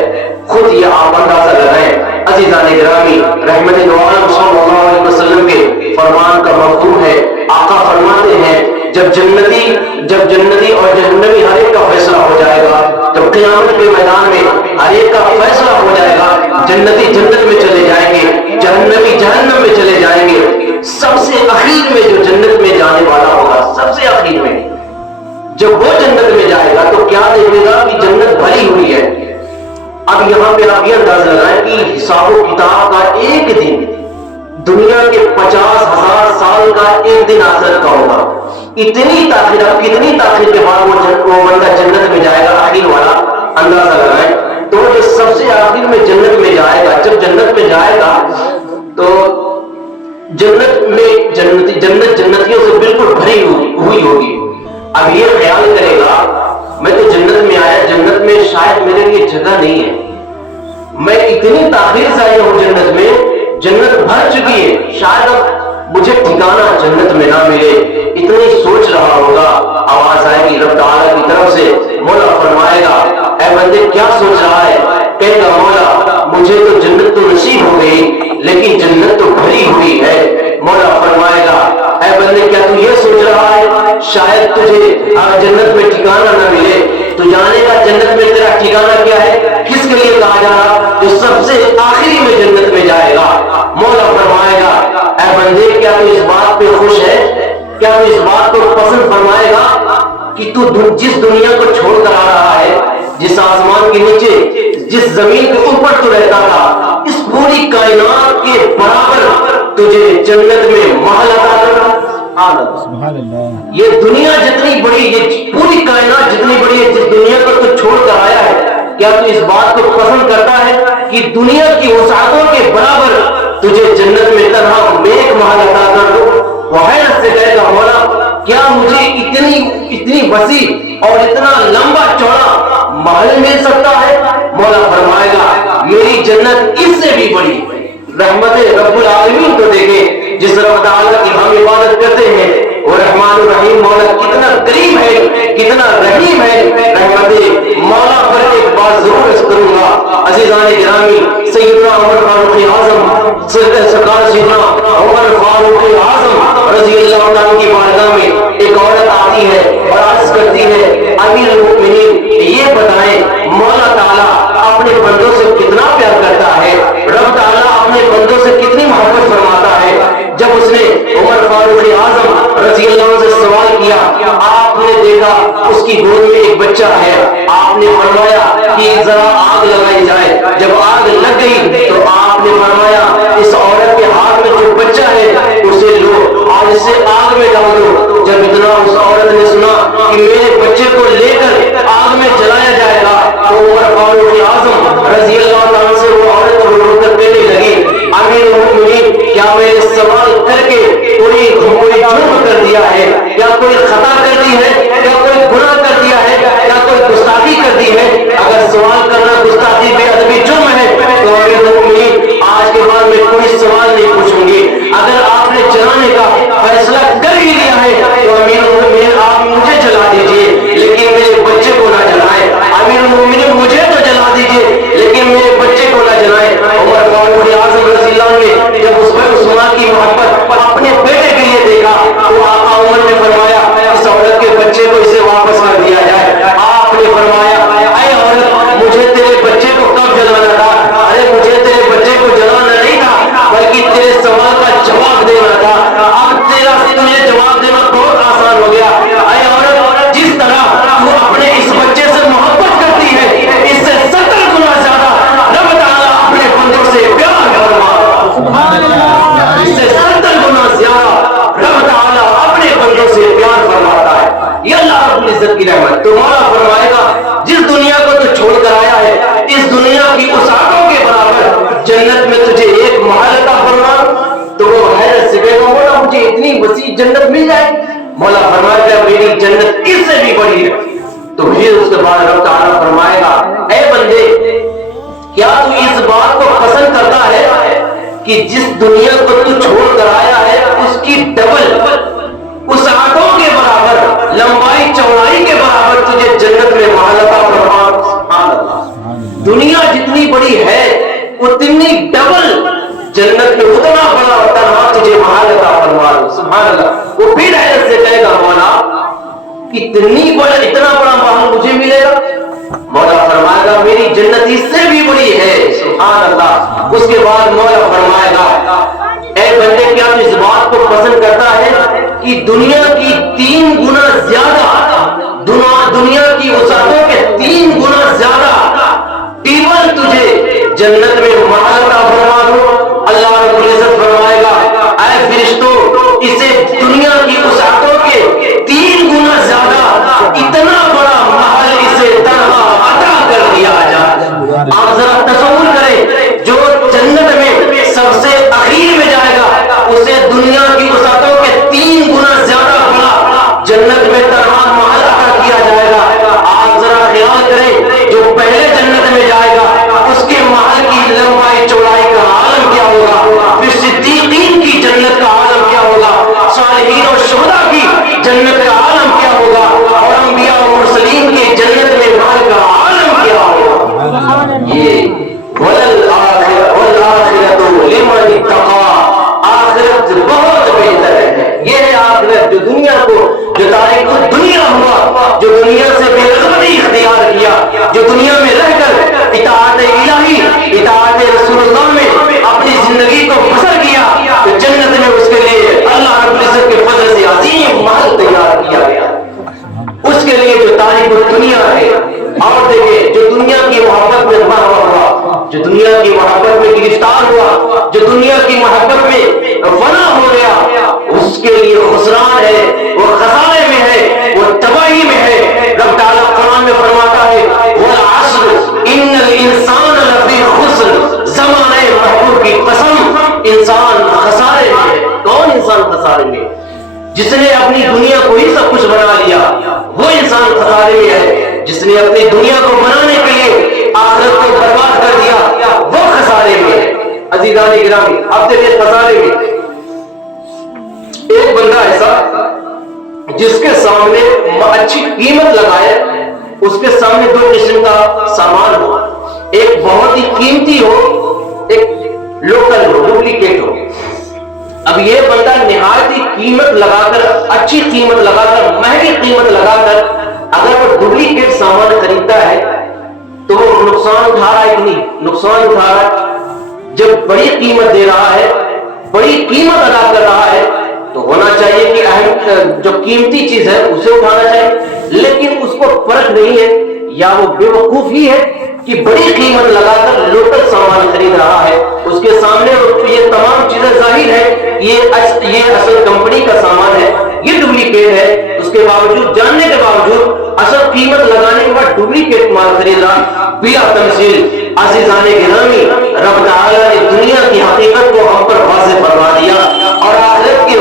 خود یہ آپ اندازہ لگائیں. عزیزان گرامی, رحمت دو عالم صلی اللہ علیہ علیہ وسلم کے فرمان کا مفہوم ہے. آقا فرماتے ہیں جب جنتی اور جہنمی ہر ایک کا فیصلہ ہو جائے گا، جب قیامت کے میدان میں ہر ایک کا فیصلہ ہو جائے گا، جنتی جنت میں چلے جائیں گے، جہنمی جہنم میں چلے جائیں گے. سب سے اخیر میں جو جنت میں جانے والا ہوگا، سب سے اخیر میں جب وہ جنت میں جائے گا تو کیا دیکھے گا کہ جنت بھری ہوئی ہے. اب یہاں پہ آپ یہ اندازہ لگائیں کہ حساب و کتاب کا ایک دن دنیا کے 50,000 سال کا ایک دن آخرت کا ہوگا. اتنی تاخیر، اب کتنی تاخیر کے بعد وہ بندہ جنت میں جائے گا، آخر والا اندازہ لگائیں. تو جو سب سے آخر میں جنت میں جائے گا، جب جنت میں جائے گا تو جنت میں جنت جنتیوں سے بالکل بھری ہوئی ہوگی. اب یہ خیال کرے گا میں تو جنت میں آیا، جنت میں شاید میرے لیے جگہ نہیں ہے، میں اتنی تاخیر سے آیا ہوں جنت میں، جنت بھر چکی ہے، شاید اب مجھے ٹھکانہ جنت میں نہ ملے. اتنا ہی سوچ رہا ہوگا، آواز آئے گی رب تعالیٰ کی طرف سے، مولا فرمائے گا اے بندے کیا سوچ رہا ہے؟ کہے گا مولا مجھے تو جنت تو نصیب ہو گئی لیکن جنت تو بھری ہوئی ہے. مولا فرمائے گا اے بندے کیا تو یہ سوچ رہا ہے شاید تجھے جنت میں ٹھکانہ نہ ملے؟ تو جانے گا جنت میں تیرا ٹھکانہ کیا ہے، کس کے لیے کہا جا رہا؟ جو سب سے آخری میں جنت میں جائے گا. مولا فرمائے گا اے بندے کیا تو اس بات پہ خوش ہے، کیا تو اس بات کو پسند فرمائے گا کہ تو جس دنیا کو چھوڑ کر آ رہا ہے، جس آسمان کے نیچے، جس زمین کے اوپر تو رہتا تھا، اس پوری کائنات کے برابر تجھے جنت میں محل عطا کرنا. سبحان اللہ. یہ دنیا جتنی بڑی، یہ پوری کائنات جتنی بڑی ہے، جس دنیا کو تو چھوڑ کر آیا ہے، کیا تو اس بات کو پسند کرتا ہے کہ دنیا کی وسعتوں کے برابر تجھے جنت میں تنہا ایک محل عطا کر دو؟ وہ حیرت سے کہے گا مولا کیا مجھے اتنی وسیع اور اتنا لمبا چوڑا محل مل سکتا ہے؟ مولا فرمائے گا میری جنت اس سے بھی بڑی. رحمت رب العالمین کو دیکھیں، جس رب تعالیٰ کی ہم عبادت کرتے ہیں، وہ رحمان الرحیم مولا کتنا کریم ہے، کتنا رحیم ہے. رحمت مولا پر ایک بات ضرور عرض کروں گا عزیزان گرامی، سیدنا عمر فاروق اعظم، سرکار سیدنا عمر فاروق اعظم رضی اللہ عنہ کی بارگاہ میں ایک عورت آتی ہے اور عرض کرتی ہے امیر المؤمنین یہ بتائیں مولا تعالیٰ اپنے بندوں سے کتنا پیار کرتا ہے، رب تعالیٰ اپنے بندوں سے کتنی محبت فرماتا ہے. جب اس نے عمر فاروق اعظم رضی اللہ عنہ سے سوال کیا، آپ نے دیکھا اس کی گود میں ایک بچہ ہے، آپ نے فرمایا کہ ذرا آگ لگائی جائے. جب آگ لگ گئی تو آپ نے فرمایا اس عورت کے ہاتھ میں جو بچہ ہے اسے لو اور اسے آگ میں ڈال دو. جب اتنا اس عورت نے سنا کہ میرے بچے کو لے کر آگ میں جلایا جائے گا تو عمر فاروق اعظم رضی اللہ عنہ سے وہ عورت رو کر کہنے لگی امیر المؤمنین کیا میں نے سوال کر کے کوئی جرم کر دیا ہے، یا کوئی خطا کر دی ہے، یا کوئی گناہ کر دیا ہے، یا کوئی گستاخی کر دی ہے؟ اگر سوال کرنا گستاخی بے ادبی جرم ہے تو امیر المؤمنین آج کے بعد میں کوئی سوال نہیں پوچھوں گی. اگر آپ نے جلانے کا فیصلہ کر ہی لیا ہے تو امیر المؤمنین آپ مجھے جلا دیجئے لیکن میرے بچے کو نہ جلائیں. امیر المؤمنین مجھے تو جلا دیجئے لیکن میرے بچے کو نہ جلائیں. عمر فاروق اعظم رضی اللہ عنہ نے جب اس ماں کی محبت اپنے بیٹے کے لیے دیکھا تو آقا عمر نے فرمایا اس عورت کے بچے کو اسے واپس کر دیا جائے. آپ نے فرمایا اے عورت مجھے تیرے بچے کو کب جلانا تھا؟ ارے مجھے تیرے بچے کو جلانا نہیں تھا بلکہ تیرے سوال کا جواب دینا تھا. اب تجھے جواب دینا بہت آسان ہو گیا. اے عورت جس طرح تو اپنے اس بچے سے محبت کرتی ہے اس سے 70 گنا زیادہ رب تعالیٰ اپنے بندوں سے پیار فرماتا ہے. اس سے 70 گنا زیادہ رب تعالیٰ اپنے بندوں سے پیار فرماتا ہے. یہ اللہ رب العزت کی رحمت. تو مولا فرمائے گا جس دنیا کو تو چھوڑ کر آیا ہے اس دنیا کی وسعتوں کے برابر جنت میں تجھے ایک محل عطا فرما. تو وہ حیرت سے کہے گا مولا مجھے اتنی وسیع جنت مل جائے؟ مولا فرمائے گا میری جنت اس سے بھی بڑی ہے. تو پھر اس کے بعد رب تعالیٰ فرمائے گا اے بندے کیا تو اس بات کو پسند کرتا ہے کہ جس دنیا کو تو چھوڑ کر آیا ہے اس کی ڈبل وسعتوں کے برابر، لمبائی چوڑائی کے برابر تجھے جنت میں محل عطا فرما؟ سبحان اللہ. دنیا جتنی بڑی ہے اتنی ڈبل جنت میں اتنا بڑا تنہا سبحان اللہ، وہ پھر حیرت سے کہے گا مولا اتنا بڑا محل مجھے ملے گا؟ مولا فرمائے گا میری جنت اس سے بھی بڑی ہے، سبحان اللہ۔ اس کے بعد مولا فرمائے گا اے بندے کیا تو اس بات کو پسند کرتا ہے کہ دنیا کی 3 گنا زیادہ، دنیا کی وسعتوں کے 3 گنا زیادہ ٹیبل تجھے جنت میں محل عطا فرما دوں؟ اللہ رب العزت فرمائے گا اے فرشتوں اسے دنیا کی وسعتوں کے 3 گنا زیادہ اتنا بڑا محل اسے تنہا عطا کر دیا جائے۔ آپ ذرا تصور کریں جو جنت میں سب سے اخیر میں جائے گا اسے دنیا کی وسعتوں کے 3 گنا زیادہ بڑا جنت میں تنہا محل عطا کیا جائے گا۔ آپ ذرا خیال کریں جو پہلے جنت میں جائے گا اس کے محل کی لمبائی چوڑائی کا عالم کیا ہوگا، پھر صدیقین کی جنت کا عالم کیا ہوگا، صالحین اور شہداء کی جنت کا عالم کیا ہوگا، اور انبیاء اور مرسلین کی جنت میں محل کا عالم کیا ہوگا۔ یہ وَالْآخِرَةُ لِمَنِ اتَّقَىٰ، آخرت بہت بہتر ہے۔ یہ ہے آخرت جو دنیا کو، جو تاریخ دنیا ہوا، جو دنیا سے بے رغبتی اختیار کیا، جو دنیا میں رہ کر اطاعت الہی، اطاعت رسول اللہ میں اپنی زندگی کو بسر کیا، تو جنت میں اس کے لیے اللہ رب العزت کے فضل سے عظیم محل تیار کیا گیا۔ اس کے لیے جو تاریخ دنیا ہے، اور دیکھیں جو دنیا کی محبت میں مرا ہوا، جو دنیا کی محبت میں گرفتار ہوا، جو دنیا کی محبت میں فنا ہو گیا، اس کے لیے خسران ہے، وہ خسارے میں ہے، وہ تباہی میں ہے۔ رب تعالیٰ قرآن میں فرماتا ہے وَالْعَصْرِ إِنَّ الْإِنسَانَ لَفِي خُسْرٍ، زمانے محبوب کی قسم انسان خسارے میں ہے۔ کون انسان خسارے میں؟ جس نے اپنی دنیا کو ہی سب کچھ بنا لیا وہ انسان خسارے میں ہے، جس نے اپنی دنیا کو بنانے کے لیے آخرت کو برباد کر دیا وہ خسارے میں ہے۔ عزیزان گرامی اب دیکھیں خسارے میں ایک بندہ ایسا جس کے سامنے اچھی قیمت لگائے، اس کے سامنے 2 قسم کا سامان ہو، ایک بہت ہی قیمتی ہو، ایک لوکل ہو، ڈپلیکیٹ ہو۔ اب یہ بندہ نہایت ہی قیمت لگا کر، اچھی قیمت لگا کر، مہنگی قیمت لگا کر اگر وہ ڈپلیکیٹ سامان خریدتا ہے تو وہ نقصان اٹھا رہا ہے کہ نہیں؟ نقصان اٹھا رہا ہے۔ جب بڑی قیمت دے رہا ہے، بڑی قیمت ادا کر رہا ہے تو ہونا چاہیے کہ اہم جو قیمتی چیز ہے اسے اٹھانا چاہیے، لیکن اس کو فرق نہیں ہے، یا وہ بے وقوف ہی ہے کہ بڑی قیمت لگا کر لوکل سامان خرید رہا ہے، اس کے سامنے یہ تمام چیزیں ظاہر ہے، یہ اصل کمپنی کا سامان ہے، یہ ڈپلیکیٹ ہے، اس کے باوجود، جاننے کے باوجود اصل قیمت لگانے کے بعد ڈپلیکیٹ مال خرید رہا بلا تمثیل۔ عزیزان گرامی رب تعالیٰ نے دنیا کی حقیقت کو ہم پر واضح فرما دیا، اور آخرت کی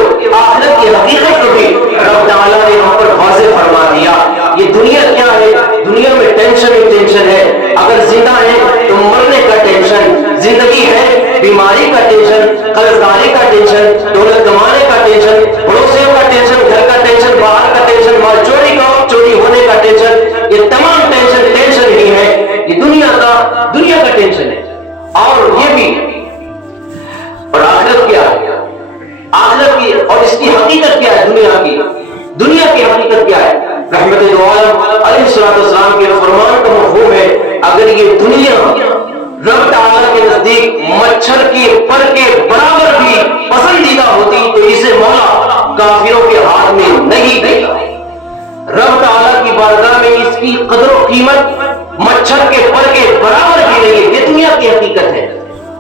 حقیقت کو بھی رب تعالیٰ نے ہم پر واضح فرما دیا۔ یہ دنیا کیا ہے؟ دنیا میں ٹینشن ہی ٹینشن ہے، اگر زندہ ہے تو مرنے کا ٹینشن، زندگی ہے بیماری کا ٹینشن، قرضداری کا ٹینشن، دولت کمانے کا ٹینشن، پڑوسیوں کا ٹینشن، گھر کا ٹینشن، باہر کا ٹینشن، مال چوری ہونے کا ٹینشن، یہ تمام ٹینشن ہی ہے، یہ دنیا کا ٹینشن ہے۔ اور یہ بھی، اور آخرت کیا ہے؟ آخرت کی اور اس کی حقیقت کیا ہے؟ دنیا کی حقیقت کیا ہے؟ رحمت دو عالم علیہ السلام کے فرمان کا مفہوم ہے اگر یہ دنیا رب تعالیٰ کے نزدیک مچھر کے پر کے برابر بھی پسندیدہ ہوتی تو اسے مولا کافروں کے ہاتھ میں نہیں دیتا۔ رب تعالیٰ کی بارگاہ میں اس کی قدر و قیمت مچھر کے پر کے برابر بھی نہیں ہے، یہ دنیا کی حقیقت ہے۔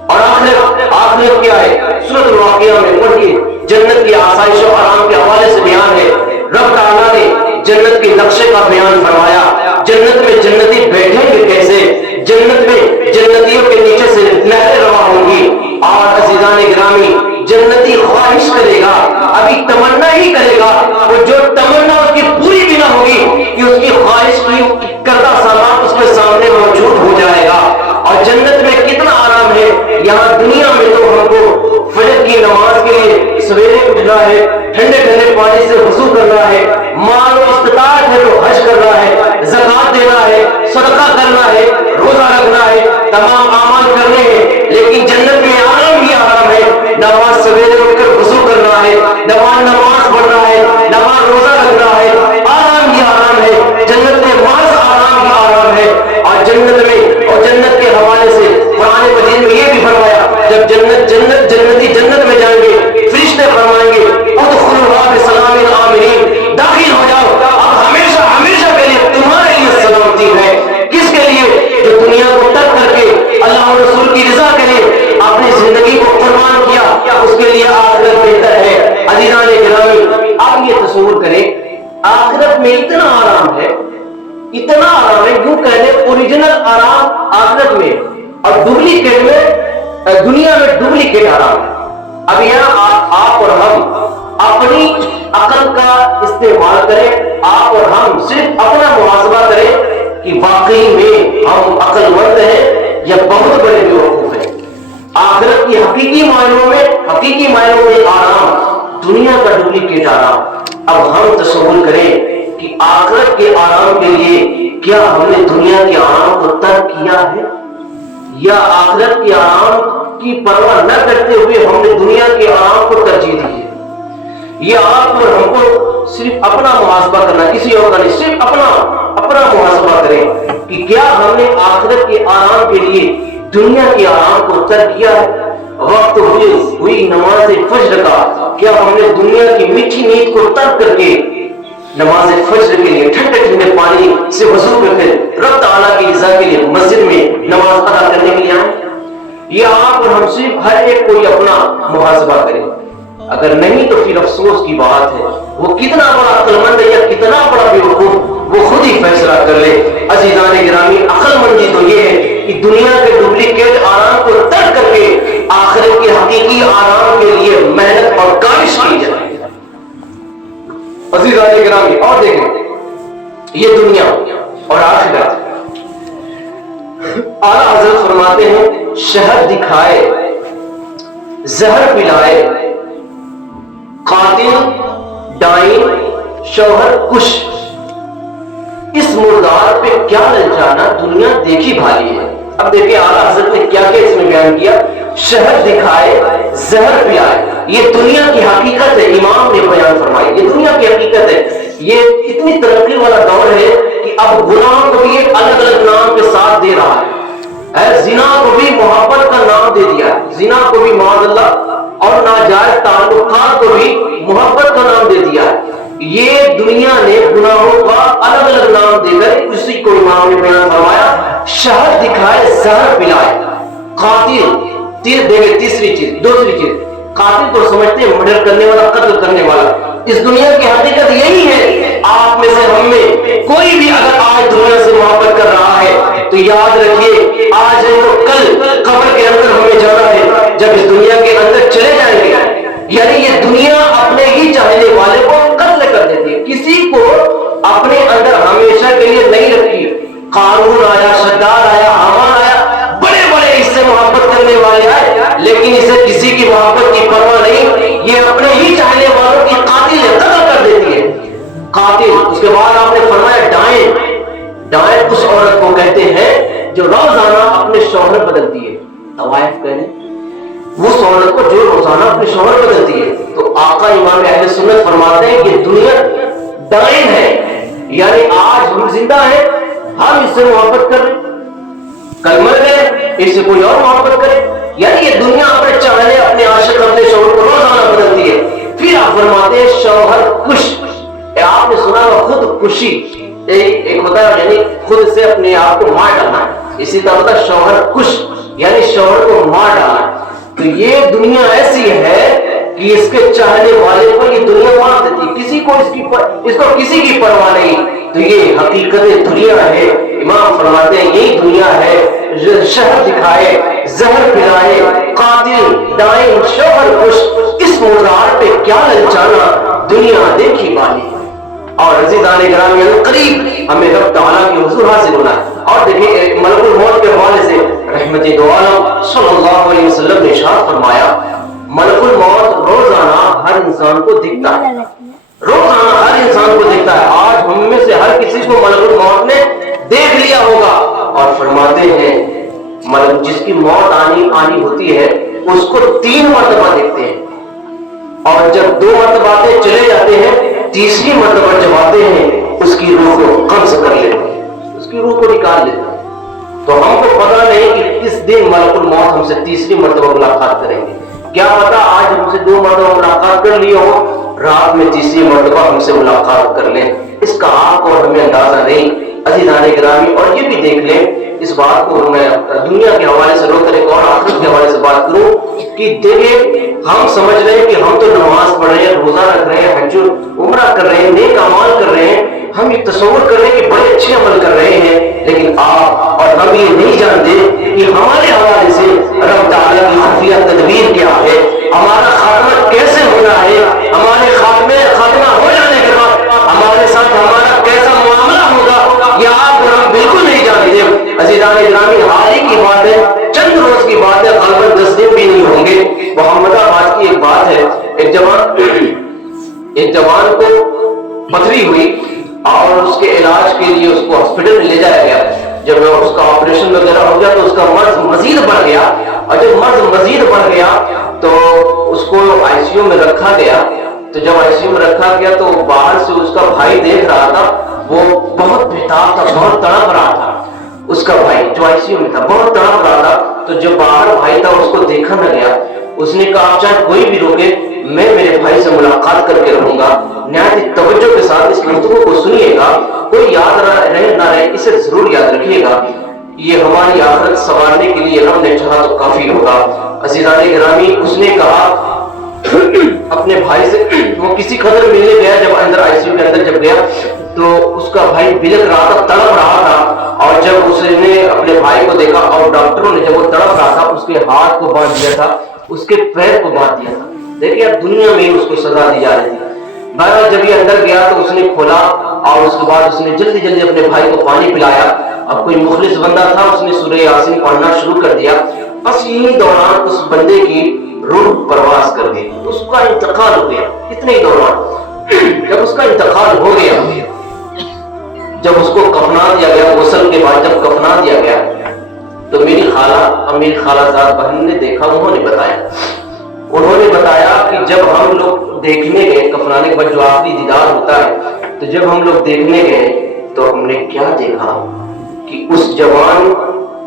اور آخرت کیا ہے؟ سورۃ الواقعہ میں پڑھیے، جنت کی آسائش و آرام کے حوالے سے بیان ہے۔ رب تعالیٰ نے جنت کے نقشے کا بیان فرمایا، جنت میں جنتی بیٹھیں گے کیسے، جنت میں جنتیوں کے نیچے سے نہریں رواں ہوں گی، اور عزیزان گرامی جنتی خواہش کرے گا، ابھی تمنا ہی کرے گا، وہ جو تمنا اس کی پوری بھی نہ ہوگی کہ اس کی خواہش کی کردہ سامان اس کے سامنے موجود ہو جائے گا۔ اور جنت میں کتنا آرام ہے، یہاں دنیا میں تو ہم کو فجر کی نماز کے لیے سویرے اٹھنا ہے، ٹھنڈے ٹھنڈے پانی سے وضو کرنا ہے، مال و استطاعت ہے تو حج کرنا ہے، زکات دینا ہے، صدقہ کرنا ہے، روزہ رکھنا ہے، تمام اعمال کرنے ہیں، لیکن جنت میں آرام ہی آرام ہے۔ نماز سویرے اٹھ کر وضو کرنا ہے، نماز جنتی جنت میں جائیں گے، فرشتے فرمائیں گے ادخلوها بسلام آمنین، داخل ہو جاؤ، اب ہمیشہ ہمیشہ کے لیے تمہارے لیے سلامتی ہے۔ کس کے لیے؟ جو دنیا کو ترک کر کے اللہ اور رسول کی رضا کے لیے اپنی زندگی کو قربان کیا، اس کے لیے آخرت بہتر ہے۔ عزیزان گرامی، آپ یہ تصور کریں آخرت میں اتنا آرام ہے، اتنا آرام ہے، یوں کہہ لیں اوریجنل آرام آخرت میں، اور ڈپلیکیٹ میں دنیا میں ڈپلیکیٹ آرام ہے۔ اب یہاں آپ اور ہم اپنی عقل کا استعمال کریں، آپ اور ہم صرف اپنا محاسبہ کریں کہ واقعی میں ہم عقل مند ہیں یا بہت بڑے بیوقوف ہیں۔ آخرت کی حقیقی معنوں میں آرام دنیا کا ڈپلیکیٹ آرام۔ اب ہم تصور کریں کہ آخرت کے آرام کے لیے کیا ہم نے دنیا کے آرام کو ترک کیا ہے، یا آخرت کے آرام کی پرواہ نہ کرتے ہوئے ہم نے دنیا کے آرام کو ترجیح دی ہے۔ یہ آپ اور ہم کو صرف اپنا محاسبہ کرنا، کسی اور کا نہیں، صرف اپنا محاسبہ کریں کہ کیا ہم نے آخرت کے آرام کے لیے دنیا کے آرام کو ترک کیا ہے۔ وقت ہوئی نماز فجر کا، کیا ہم نے دنیا کی میٹھی نیند کو ترک کر کے نماز فجر کے لیے ٹھنڈے ٹھنڈے پانی سے وضو کر کے رب تعالیٰ کی رضا کے لیے مسجد میں نماز ادا کرنے کے لیے آئے؟ یہ آپ اور ہم صرف ہر ایک کوئی اپنا محاسبہ کریں، اگر نہیں تو پھر افسوس کی بات ہے، وہ کتنا بڑا عقل مند ہے یا کتنا بڑا بیوقوف وہ خود ہی فیصلہ کر لے۔ عزیزان گرامی، عقل مندی تو یہ ہے کہ دنیا کے ڈپلیکیٹ آرام کو ترک کر کے آخرت کے حقیقی آرام کے لیے محنت اور کاوش کی جائے۔ عزیزان گرامی، اور دیکھیں یہ دنیا اور آخرت، اعلیٰ حضرت فرماتے ہیں شہد دکھائے، زہر پلائے، قاتل ڈائن شوہر کش، اس مردار پہ کیا للچانا، دنیا دیکھی بھالی ہے۔ اب دیکھیں اعلیٰ حضرت نے کیا کیا اس میں بیان کیا، شہد دکھائے، زہر پلائے، یہ دنیا کی حقیقت ہے۔ امام نے بیان فرمائی یہ دنیا کی حقیقت ہے۔ یہ اتنی ترقی والا دور ہے کہ اب گناہ کو بھی ایک الگ الگ نام کے ساتھ دے رہا ہے، زنا کو بھی محبت کا نام دے دیا ہے، زنا کو بھی معاذ اللہ، اور ناجائز تعلقات کو بھی محبت کا نام دے دیا ہے۔ یہ دنیا نے گناہوں کا الگ الگ نام دے کر اسی کو امام نے بیان فرمایا، شہد دکھائے، زہر پلائے، قاتل تیسری چیز، دوسری چیز، قاتل کو سمجھتے ہیں مرڈر کرنے والا، قتل کرنے والا۔ اس دنیا کی حقیقت یہی ہے، آپ میں سے ہم میں کوئی بھی اگر آج دنیا سے محبت کر رہا ہے تو یاد رکھیے آج ہے تو کل قبر کے اندر ہمیں جانا ہے، جب اس دنیا کے اندر چلے جائیں گے۔ یعنی یہ دنیا اپنے ہی چاہنے والے کو قتل کر دیتی ہے، کسی کو اپنے اندر ہمیشہ کے لیے نہیں رکھی۔ قارون آیا، شداد آیا، حامان آیا، بڑے بڑے اس سے محبت کرنے والے آئے، لیکن اسے کسی کی محبت کی پرواہ نہیں، یہ اپنے ہی چاہنے والوں کی قاتل قتل کر دیتی ہے، قاتل۔ اس کے بعد آپ نے فرمایا ڈائن اس عورت کو کہتے ہیں جو روزانہ اپنے شوہر بدلتی ہے، طوائف کہنے اس عورت کو جو روزانہ اپنے شوہر بدلتی ہے۔ تو آقا امام اہل سنت فرماتے ہیں کہ دنیا ڈائن ہے، یعنی آج ہم زندہ ہیں، ہم اس سے محبت کر رہے، کل مر گئے، اس سے کوئی اور محبت کرے، یعنی یہ دنیا اپنے چاہنے اپنے عاشق اپنے شوہر کو روزانہ بدلتی ہے۔ پھر آپ فرماتے ہیں شوہر کش، آپ نے سنا ہوا خود کشی، ایک ہوتا ہے یعنی خود سے اپنے آپ کو مار ڈالنا، اسی طرح ہوتا ہے شوہر کش، یعنی شوہر کو مار ڈالنا۔ تو یہ دنیا ایسی ہے کہ اس کے چاہنے والے کو یہ دنیا مار دیتی ہے، کسی کو اس کو کسی کی پرواہ نہیں۔ تو یہ حقیقت دنیا ہے۔ امام فرماتے ہیں یہی دنیا ہے، شہد دکھائے، زہر پلائے، قاتل ڈائن شوہر کش، اس مردار پہ کیا للچانا، دنیا دیکھی بانی۔ اور عزیزان گرامی قریب ہمیں رب تعالیٰ کی حضور حاضر ہونا ہے۔ اور دیکھیں ملک الموت کے حوالے سے رحمت دو عالم صلی اللہ علیہ وسلم نے ارشاد فرمایا ملک الموت روزانہ ہر انسان کو دکھتا ہے، روزانہ ہر انسان کو دکھتا ہے۔ آج ہم میں سے ہر کسی کو ملک الموت نے دیکھ لیا ہوگا، اور فرماتے ہیں ملک جس کی موت آنی ہوتی ہے اس کو 3 مرتبہ دیکھتے ہیں، اور جب 2 مرتبہ چلے جاتے ہیں، تیسری مرتبہ جب آتے ہیں اس کی روح کو قبض کر لیتے ہیں، اس کی روح کو نکال لیتے ہیں۔ تو ہم کو پتہ نہیں کہ کس دن ملک الموت ہم سے تیسری مرتبہ ملاقات کریں گے، کیا پتا آج ہم سے 2 مرتبہ ملاقات کر لی ہو، رات میں تیسری مرتبہ ہم سے ملاقات کر لیں، اس کا آپ اور ہمیں اندازہ نہیں۔ عزیزان گرامی، اور یہ بھی دیکھ لیں، اس بات کو میں دنیا کے حوالے سے روک ایک اور آخرت کے حوالے سے بات کروں کہ دیکھیں، ہم سمجھ رہے ہیں کہ ہم تو نماز پڑھ رہے ہیں، روزہ رکھ رہے ہیں، حج عمرہ کر رہے ہیں، نیک اعمال کر رہے ہیں، ہم یہ تصور کر رہے ہیں کہ بڑے اچھے عمل کر رہے ہیں، لیکن آپ اور ہم یہ نہیں جانتے کہ ہمارے حوالے سے رب تعالیٰ کی خفیہ تدبیر کیا ہے، ہمارا خاتمہ کیسے ہونا ہے، ہمارے خاتمہ ہو جانے کے بعد ہمارے ساتھ ہمارا کیسا معاملہ ہوگا، یہ آپ اور ہم بالکل نہیں جانتے۔ عزیزان گرامی، حال ہی کی بات ہے، چند روز کی بات ہے، غالباً 10 دن بھی نہیں ہوں گے، محمد آباد کی ایک بات ہے، ایک جوان کو پتھری ہوئی اور اس کے علاج کے لیے اس کو ہاسپٹل میں لے جایا گیا۔ جب اس کا آپریشن وغیرہ ہو گیا تو اس کا مرض مزید بڑھ گیا، اور جب مرض مزید بڑھ گیا تو اس کو آئی سی یو میں رکھا گیا۔ تو جب آئی سی یو میں رکھا گیا تو باہر سے اس کا بھائی دیکھ رہا تھا، وہ بہت بےتاب تھا، بہت تڑپ رہا تھا، اس کا بھائی جو آئی سی یو میں تھا بہت تڑپ رہا تھا۔ تو جو باہر بھائی تھا اس کو دیکھا نہ گیا، اس نے کہا چاہے کوئی بھی روکے، میں میرے بھائی سے ملاقات کر کے رہوں گا۔ نہایت توجہ کے ساتھ اس گفتگو کو سنیے گا، کوئی یاد رہے نہ رہے اسے ضرور یاد رکھیے گا، یہ ہماری آخرت سنوارنے کے لیے رب نے چاہا تو کافی ہوگا۔ عزیزان گرامی، اس نے کہا اپنے بھائی سے، وہ کسی قدر ملنے گیا، جب اندر آئی سی یو کے اندر جب گیا تو اس کا بھائی بلک رہا تھا، تڑپ رہا تھا، اور جب اس نے اپنے بھائی کو دیکھا اور ڈاکٹروں نے جب وہ تڑپ رہا تھا اس کے ہاتھ کو باندھ دیا تھا، اس کے پیر کو باندھ دیا تھا۔ دیکھیے دنیا میں اس کو سزا دی جا رہی تھی۔ بہرحال جب یہ اندر گیا تو اس نے کھولا اور اس کے بعد اس نے جلدی جلدی اپنے بھائی کو پانی پلایا۔ اب کوئی مخلص بندہ تھا، اس نے سورہ یاسین پڑھنا شروع کر دیا۔ بس یہی دوران اس بندے کی روح پرواز کر گئی، اس کا انتقال ہو گیا۔ اتنے ہی دوران جب اس کا انتقال ہو گیا، جب اس کو کفنا دیا گیا، غسل کے بعد جب کفنا دیا گیا تو میری خالہ اور میری خالہ زاد بہن نے دیکھا، انہوں نے بتایا کہ جب ہم لوگ دیکھنے گئے کفنانے کے بعد جو آخری دیدار ہوتا ہے، تو جب ہم لوگ دیکھنے گئے تو ہم نے کیا دیکھا کہ اس جوان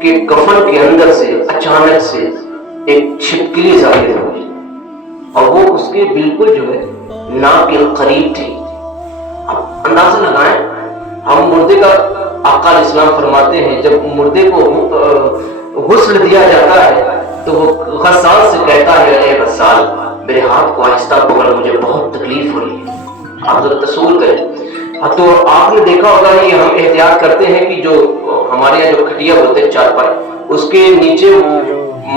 کے کفن کے اندر سے اچانک سے ایک چھپکلی ظاہر ہوئی، اور وہ اس کے بالکل جو ہے ناک کے قریب تھی۔ اب اندازہ لگائیں، ہم مردے کا آقا علیہ السلام فرماتے ہیں جب مردے کو غسل دیا جاتا ہے تو وہ غسال سے کہتا ہے، اے غسال میرے ہاتھ کو آہستہ پکڑ، مجھے بہت تکلیف ہو رہی ہے، آپ ذرا تصور کریں۔ تو آپ نے دیکھا ہوگا، یہ ہم احتیاط کرتے ہیں کہ جو ہمارے یہاں جو کھٹیا ہوتے ہیں چارپائی، اس کے نیچے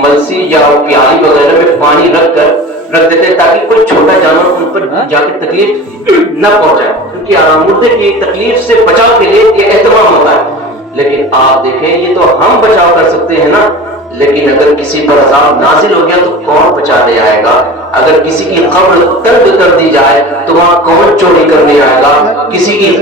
ملسی یا پیالی وغیرہ میں پانی رکھ دیتے ہیں تاکہ کوئی چھوٹا جانور ان پر جا کے تکلیف نہ پہنچائے، کیونکہ مردے کی تکلیف سے بچاؤ کے لیے یہ اہتمام ہوتا ہے۔ لیکن آپ دیکھیں، یہ تو ہم بچاؤ کر سکتے ہیں نا، لیکن اگر کسی پر عذاب نازل ہو گیا تو کون بچانے آئے گا؟ اگر کسی کی قبر تنگ کر دی جائے تو وہاں کون چوری کرنے آئے گا؟ کسی کی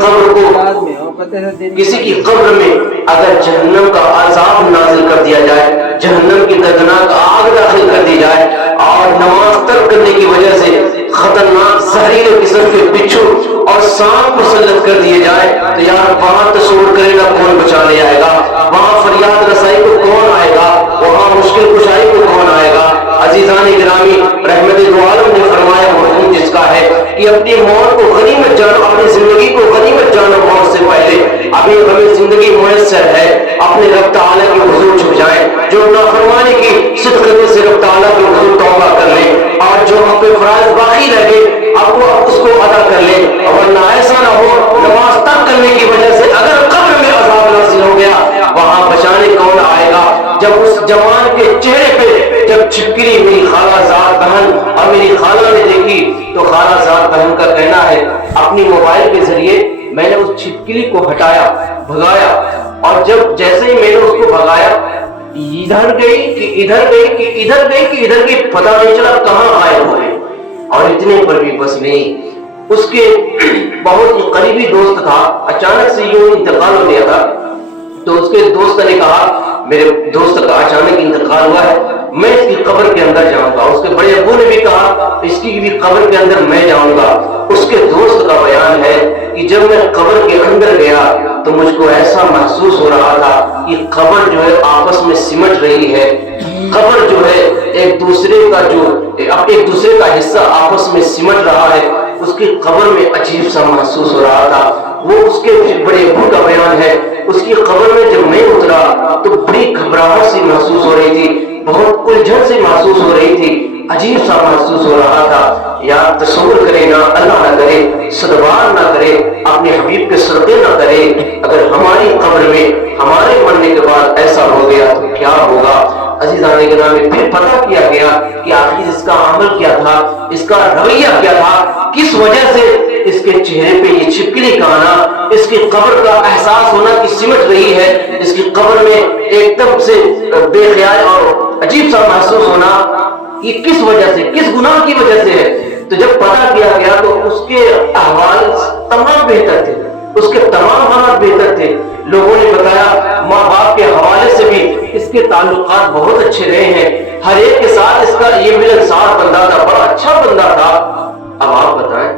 قبر میں اگر جہنم کا عذاب نازل کر دیا جائے، جہنم کی دردناک آگ داخل کر دی جائے، اور نماز ترک کرنے کی وجہ سے خطرناک زہریلے قسم کے بچھو اور سانپ مسلط کر دیے جائے تو یار وہاں تصور کرے گا کون بچانے آئے گا؟ وہاں فریاد رسائی کو کون آئے گا؟ وہاں مشکل کشائی کو کون آئے گا؟ عزیزان گرامی، رحمت دو عالم نے فرمایا مرحوم جس کا ہے کہ اپنی موت کو غنیمت جانو، اپنی زندگی کو غنیمت جانو، موت سے پہلے ابھی ہمیں زندگی میسر ہے، اپنے رب تعالیٰ کے حضور چھپ جائیں، جو نافرمانی کی صدقے سے رب تعالیٰ کے حضور توبہ کر لیں، اور جو ہم پہ فرائض باقی رہے اب وہ اس کو ادا کر لیں، ورنہ ایسا نہ ہو نماز ترک کرنے کی وجہ سے اگر قبر میں عذاب نازل ہو گیا، وہاں بچانے کون آئے گا؟ جب اس جوان کے چہرے پہ جب چھپکلی میری خالہ زاد بہن اور میری خالہ نے دیکھی تو خالہ زاد بہن کا کہنا ہے اپنی موبائل کے ذریعے میں نے اس چھپکلی کو ہٹایا، بھگایا، اور جب جیسے ہی میں نے اس کو بھگایا، ادھر گئی کہ ادھر گئی کہ ادھر گئی کہ ادھر گئی، پتہ نہیں چلا کہاں غائب ہو گئی۔ اور اتنے پر بھی بس نہیں، اس کے بہت ہی قریبی دوست تھا، اچانک سے یوں انتقال ہو گیا تھا، تو اس کے دوست نے کہا میرے دوست کا اچانک انتقال ہوا ہے، میں اس کی قبر کے اندر جاؤں گا۔ اس کے بڑے ابو نے بھی کہا اس کی بھی قبر کے اندر میں جاؤں گا۔ اس کے دوست کا بیان ہے کہ جب میں قبر کے اندر گیا تو مجھ کو ایسا محسوس ہو رہا تھا کہ قبر جو ہے آپس میں سمٹ رہی ہے، قبر جو ہے ایک دوسرے کا حصہ آپس میں سمٹ رہا ہے، اس کی قبر میں عجیب سا محسوس ہو رہا تھا۔ وہ اس کے بڑے ابو کا بیان ہے، اس کی قبر میں جب میں اترا تو بڑی گھبراہٹ سی محسوس ہو رہی تھی، بہت الجھن سی محسوس ہو رہی تھی، عجیب سا محسوس ہو رہا تھا۔ یا تصور کرے نا، اللہ نہ کرے، صدبار نہ کرے، اپنے حبیب کے صدقے نہ کرے، اگر ہماری قبر میں ہمارے مرنے کے بعد ایسا ہو گیا تو کیا ہوگا؟ عزیزان گرامی، پھر پتہ کیا گیا کہ آخر اس کا عمل کیا تھا، اس کا رویہ کیا تھا، کس وجہ سے اس کے چہرے پہ یہ چھپکلی کا آنا، اس کی قبر کا احساس ہونا کہ سمٹ رہی ہے، اس کی قبر میں ایک دم سے بے خیال اور عجیب سا محسوس ہونا، یہ کس وجہ سے، کس گناہ کی وجہ سے ہے؟ تو جب پتہ کیا گیا تو اس کے احوال تمام بہتر تھے، اس کے تمام حالات بہتر تھے۔ لوگوں نے بتایا ماں باپ کے حوالے سے بھی اس کے تعلقات بہت اچھے رہے ہیں، ہر ایک کے ساتھ اس کا یہ ملنسار بندہ تھا، بڑا اچھا بندہ تھا۔ اب آپ بتائیں،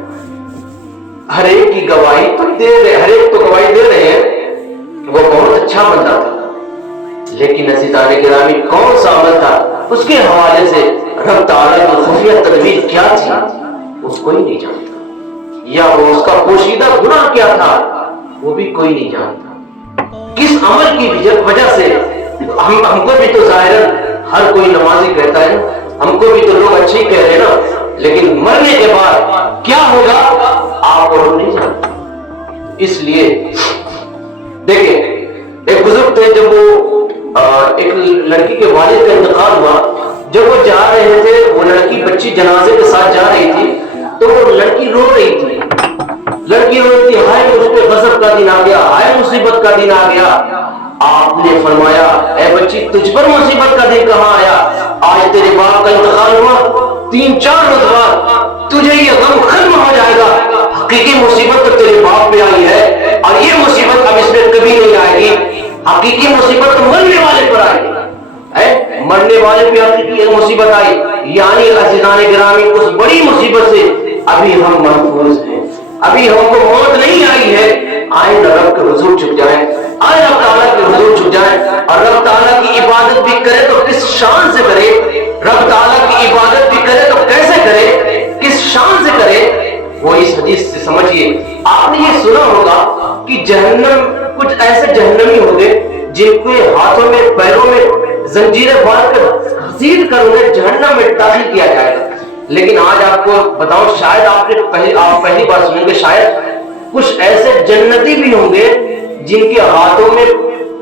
ہر ایک کی گواہی تو دے رہے، ہر ایک تو گواہی دے رہے ہیں وہ بہت اچھا بندہ تھا، لیکن عزیزان گرامی کون سا عمل تھا اس کے حوالے سے؟ رب تعالیٰ کی خفیہ تدبیر کیا تھی اس کوئی نہیں جانتا، یا وہ اس کا پوشیدہ گناہ کیا تھا وہ بھی کوئی نہیں جانتا۔ کس عمل کی وجہ سے ہم کو بھی تو ظاہراً ہر کوئی نمازی کہتا ہے، ہم کو بھی تو لوگ اچھے کہہ رہے ہیں نا، لیکن مرنے کے بعد کیا ہوگا آپ اور ہم نہیں جانتے۔ اس لیے دیکھیں، ایک بزرگ تھے، جب وہ ایک لڑکی کے والد کا انتقال ہوا، جب وہ جا رہے تھے، وہ لڑکی بچی جنازے کے ساتھ جا رہی تھی، تو وہ لڑکی رو رہی تھی، لڑکی رو رہی تھی، ہائے مجھ پہ غضب کا دن آ گیا، ہائے مصیبت کا دن آ گیا۔ آپ نے فرمایا، اے بچی تجھ پر مصیبت کا دن کہاں آیا؟ آج تیرے باپ کا انتقال ہوا، 3-4 روز بعد تجھے یہ غم ختم ہو جائے گا۔ حقیقی مصیبت تو تیرے باپ پہ آئی ہے، اور یہ مصیبت اب اس میں کبھی نہیں آئے گی۔ حقیقی مصیبت تو مرنے والے پر آئے گی، مرنے والے پہ حقیقی مصیبت آئی، یعنی عزیزان گرامی اس بڑی مصیبت سے ابھی ہم محفوظ ہیں، ابھی ہم کو موت نہیں آئی ہے۔ آئے رب کے حضور جھک جائیں، آئے رب تعالیٰ کے حضور جھک جائیں، اور رب تعالیٰ کی عبادت بھی کرے تو کس شان سے کرے، رب تعالیٰ کی عبادت بھی کرے تو کیسے کرے، کس شان سے کرے، وہ اس حدیث سے سمجھیے۔ آپ نے یہ سنا ہوگا کہ جہنم، کچھ ایسے جہنمی ہوں گے جن کے ہاتھوں میں پیروں میں زنجیریں باندھ کر گھسیٹ کر انہیں جہنم میں داخل کیا جائے گا۔ لیکن آج آپ کو بتاؤں، شاید آپ پہلی بار سنیں گے، شاید کچھ ایسے جنتی بھی ہوں گے جن کے ہاتھوں میں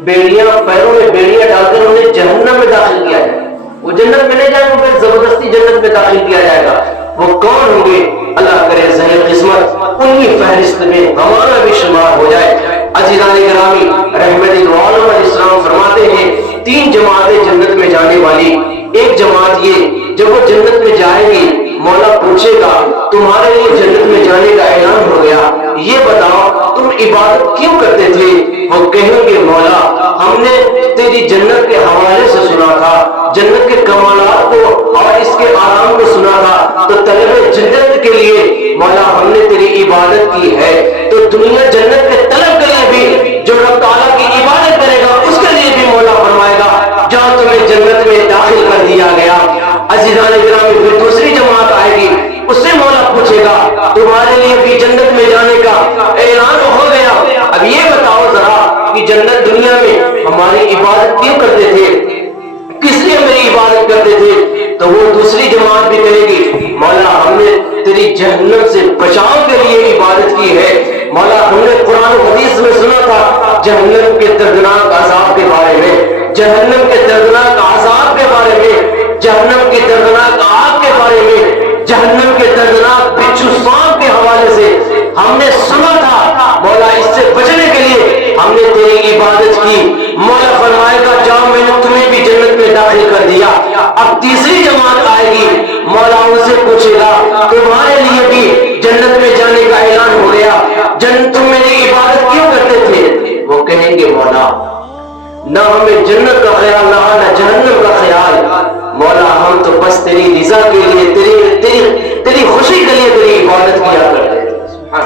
بیڑیاں، پیروں میں بیڑیاں ڈال کر انہیں جہنم میں داخل کیا جائے گا۔ وہ جنت میں نہیں جائیں گے، زبردستی جنت میں داخل کیا جائے گا۔ وہ کون ہوں گے؟ اللہ کرے ذہن قسمت انہی فہرست میں ہمارا بھی شمار ہو جائے۔ عزیزان گرامی، رحمت العالم علیہ السلام فرماتے ہیں 3 جماعتیں جنت میں جانے والی۔ ایک جماعت یہ، جب وہ جنت میں جائے گی مولا پوچھے گا تمہارے لیے جنت میں جانے کا اعلان ہو گیا، یہ بتاؤ تم عبادت کیوں کرتے تھے؟ وہ کہیں گے مولا ہم نے تیری جنت کے حوالے سے سنا تھا، جنت کے کمالات کو اور اس کے آرام کو سنا تھا، تو طلب جنت کے لیے مولا ہم نے تیری عبادت کی ہے۔ تو دنیا جنت کے طلب کے لیے بھی جو رب تعالیٰ کی عبادت کرے گا اس کے لیے بھی مولا فرمائے گا جہاں تمہیں جنت میں داخل کر دیا گیا۔ عزیزان گرامی، پھر دوسری جماعت آئے گی، اس سے مولا پوچھے گا تمہارے لیے بھی جنت میں جانے کا اعلان ہو گیا، اب یہ بتاؤ ذرا کہ جنت دنیا میں ہماری عبادت کیوں کرتے تھے، کس لیے میری عبادت کرتے تھے؟ تو وہ دوسری جماعت بھی کہے گی مولا ہم نے تیری جہنم سے بچاؤ کے لیے عبادت کی ہے، مولا ہم نے قرآن و حدیث میں سنا تھا جہنم کے دردناک عذاب کے بارے میں، جہنم کے دردناک عذاب کے بارے میں، جہنم کی دردناک آگ کے بارے میں، جہنم کے دردناک بچھو سانپ کے حوالے سے ہم نے سنا تھا، مولا اس سے بچنے کے لیے ہم نے تیری عبادت کی۔ مولا فرمائے گا جاؤ میں نے تمہیں بھی جنت میں داخل کر دیا۔ اب تیسری جماعت آئے گی، مولا ان سے پوچھے گا تمہارے لیے بھی جنت میں جانے کا اعلان ہو گیا، تم میری عبادت کیوں کرتے تھے؟ وہ کہیں گے مولا نہ ہمیں جنت کا خیال رہا نہ جہنم کا خیال، مولا ہم تو بس تیری رضا کے لیے، تیری خوشی کے لیے تیری عبادت کیا کرتے تھے،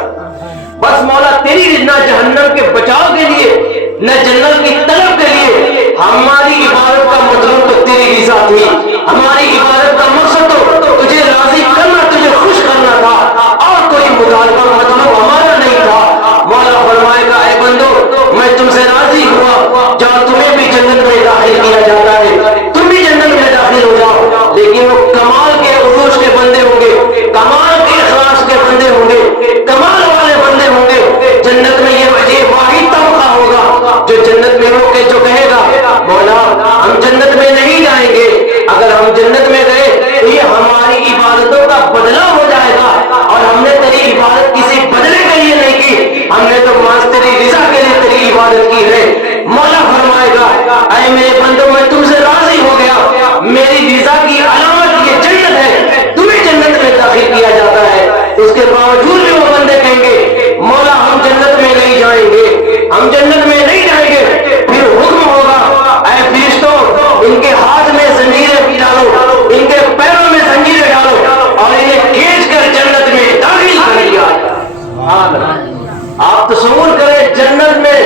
بس مولا نہ جہنم کے بچاؤ کے لیے نہ جنت کی طلب کے لیے. ہماری عبادت کا مطلب تو تیری رضا تھی. ہماری عبادت کا مقصد تو تجھے راضی کرنا, تجھے خوش کرنا تھا, اور کوئی مطالبہ مطلب ہمارا نہیں تھا. مولا فرمائے گا اے بندو میں تم سے راضی ہوا, جہاں تمہیں بھی جنت میں داخل کیا جاتا ہے تم بھی جنت میں داخل ہو جاؤ. لیکن وہ کمال کے عروج کے بندے ہوں گے, کمال کے اخلاص کے بندے ہوں گے, کمال والے بندے ہوں گے. جنت میں یہ واحد طبقہ ہوگا جو جنت میں ہو کے جو کہے گا مولا ہم جنت میں نہیں جائیں گے, اگر ہم جنت میں گئے تو یہ ہماری عبادتوں کا بدلہ ہو جائے گا, اور ہم نے تیری عبادت کسی بدلے کے لیے نہیں کی, ہم نے تو ماس تیری رضا کے لیے تیری عبادت کی ہے. مولا فرمائے گا اے میرے بندو میں تم سے راضی ہو گیا, میری رضا کی علامت یہ جنت ہے, تمہیں جنت میں داخل کیا جاتا ہے. اس کے باوجود بھی وہ بندے کہیں گے مولا ہم جنت میں نہیں جائیں گے, ہم جنت میں نہیں جائیں گے. پھر حکم ہوگا اے فرشتوں ان کے ہاتھ میں زنجیریں ڈالو, ان کے پیروں میں زنجیریں ڈالو, اور انہیں کھینچ کر جنت میں داخل کر دیا. آپ تصور کریں جنت میں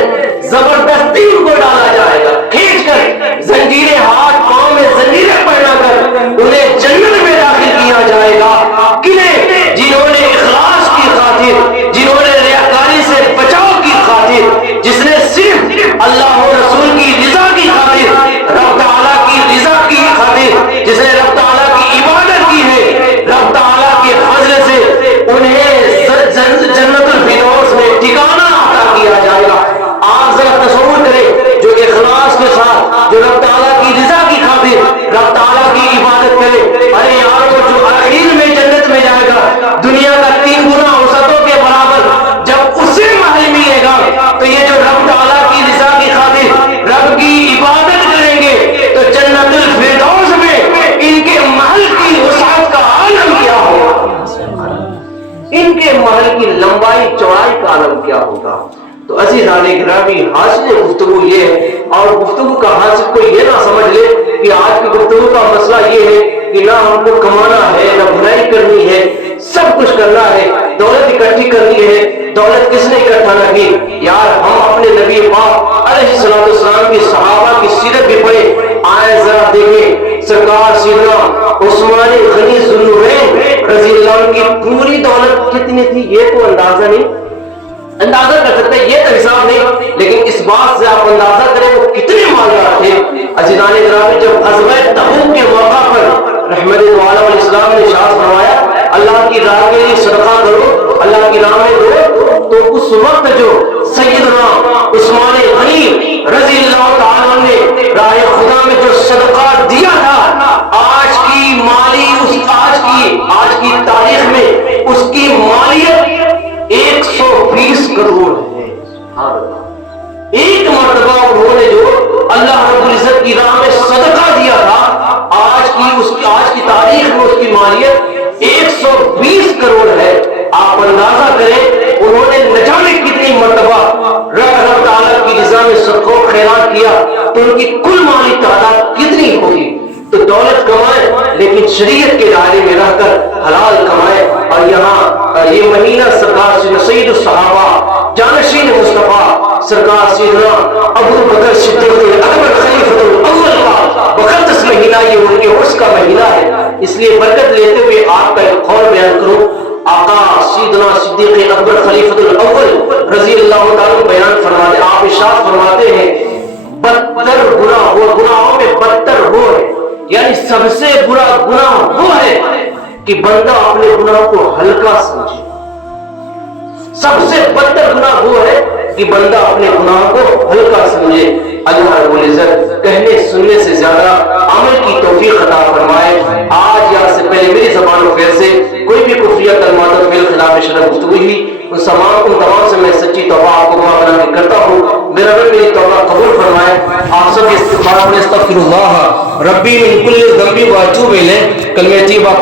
زبردستی ان کو ڈالا جائے گا, کھینچ کر زنجیریں ہاتھ پاؤں میں زنجیریں پہنا کر انہیں جنت میں داخل کیا جائے گا. کنہیں جنہوں نے اخلاص کی خاطر, جنہوں نے ریاکاری سے بچاؤ کی خاطر, جس نے صرف اللہ و رسول کی رضا کی خاطر, رب تعالیٰ کی رضا کی خاطر, جس نے رب تعالیٰ کی عبادت کی ہے, رب تعالیٰ کے فضل سے انہیں جنت الفردوس میں ٹھکانہ عطا کیا جائے گا. آپ ذرا تصور کریں جو اخلاص کے ساتھ جو رب تعالیٰ کی رضا کی خاطر رب تعالیٰ کی عبادت کرے, ارے یار وہ جو آخر میں جنت میں جائے گا دنیا کا 3 گنا اوسطوں کے برابر جب اسے محل ملے گا, تو یہ جو رب تعالیٰ کی رضا کی خاطر رب کی عبادت کریں گے تو جنت الفردوس میں ان کے محل کی وسعت کا عالم کیا ہوگا, ان کے محل کی لمبائی چوڑائی کا عالم کیا ہوگا. تو عزیزان گرامی حاصل گفتگو یہ ہے, اور گفتگو کا حاصل کوئی یہ نہ سمجھ لے کہ آج کی گفتگو کا مسئلہ یہ ہے کہ نہ ہم کو کمانا ہے نہ بھلائی کرنی ہے, سب کچھ کرنا ہے, دولت اکٹھی کرنی ہے. دولت کس نے اکٹھا نہ کی یار, ہم اپنے نبی پاک علیہ الصلوۃ والسلام کی صحابہ کی سیرت بھی پڑھیں. آئے ذرا دیکھیں سرکار سیدنا عثمان غنی ذوالنورین رضی اللہ عنہ کی پوری دولت کتنی تھی یہ تو اندازہ کر سکتے, یہ تو حساب نہیں, لیکن اس بات سے آپ اندازہ کریں وہ کتنے مالدار تھے. عزیزان گرامی جب غزوہ تبوک کے موقع پر رحمت اللہ علیہ السلام نے ارشاد فرمایا اللہ کی راہ کے لیے صدقہ کرو, اللہ کی راہ میں دو, تو اس وقت جو سیدنا عثمان غنی رضی اللہ تعالیٰ نے راہ خدا میں جو صدقہ دیا تھا, آج کی تاریخ میں اس کی مالیت 120 کروڑ ہے. ایک مرتبہ انہوں نے جو اللہ رب العزت کی راہ میں صدقہ دیا تھا, آج کی تاریخ میں اس کی مالیت 120 کروڑ ہے. آپ اندازہ کریں انہوں نے نہ جانے کتنی مرتبہ رب تعالیٰ کی رضا میں صدقہ و خیرات کیا, تو ان کی کل مالی تعداد کتنی ہوگی. تو دولت کمائے لیکن شریعت کے دائرے میں رہ کر حلال کمائے. اور یہاں یہ مہینہ سرکار سید الصحابہ جانشین مصطفیٰ سرکار سیدنا ابو بکر صدیق اکبر خلیفۃ الاول کا مقدس مہینہ, یہ ان کے عرس کا مہینہ ہے. اس لیے برکت لیتے ہوئے آپ کا ایک قول بیان کروں. آقا سیدنا صدیق اکبر خلیفۃ الاول رضی اللہ تعالیٰ بیان فرماتے, آپ ارشاد فرماتے ہیں بدتر گناہ وہ گناہوں میں بدتر وہ ہے, یعنی سب سے برا گناہ وہ ہے کہ بندہ اپنے گناہ کو ہلکا سمجھے. سب سے بدتر گناہ وہ ہے کہ بندہ اپنے گناہ کو ہلکا سمجھے. اللہ رب العزت کہنے سننے سے زیادہ عمل کی توفیق عطا فرمائے. آج یا سے پہلے میری زبان و خیر سے کوئی بھی کفریہ کلمات اور میرے خلاف شرع گفتگو ہوئی, ان تمام سے میں سچی توبہ آپ کو معاف بنا کے کرتا ہوں. میرا رب میری توبہ قبول فرمائے. آپ سب استغفار میں استغفر اللہ ربی من کل ذنب و اتوب الیہ. کلمہ طیبہ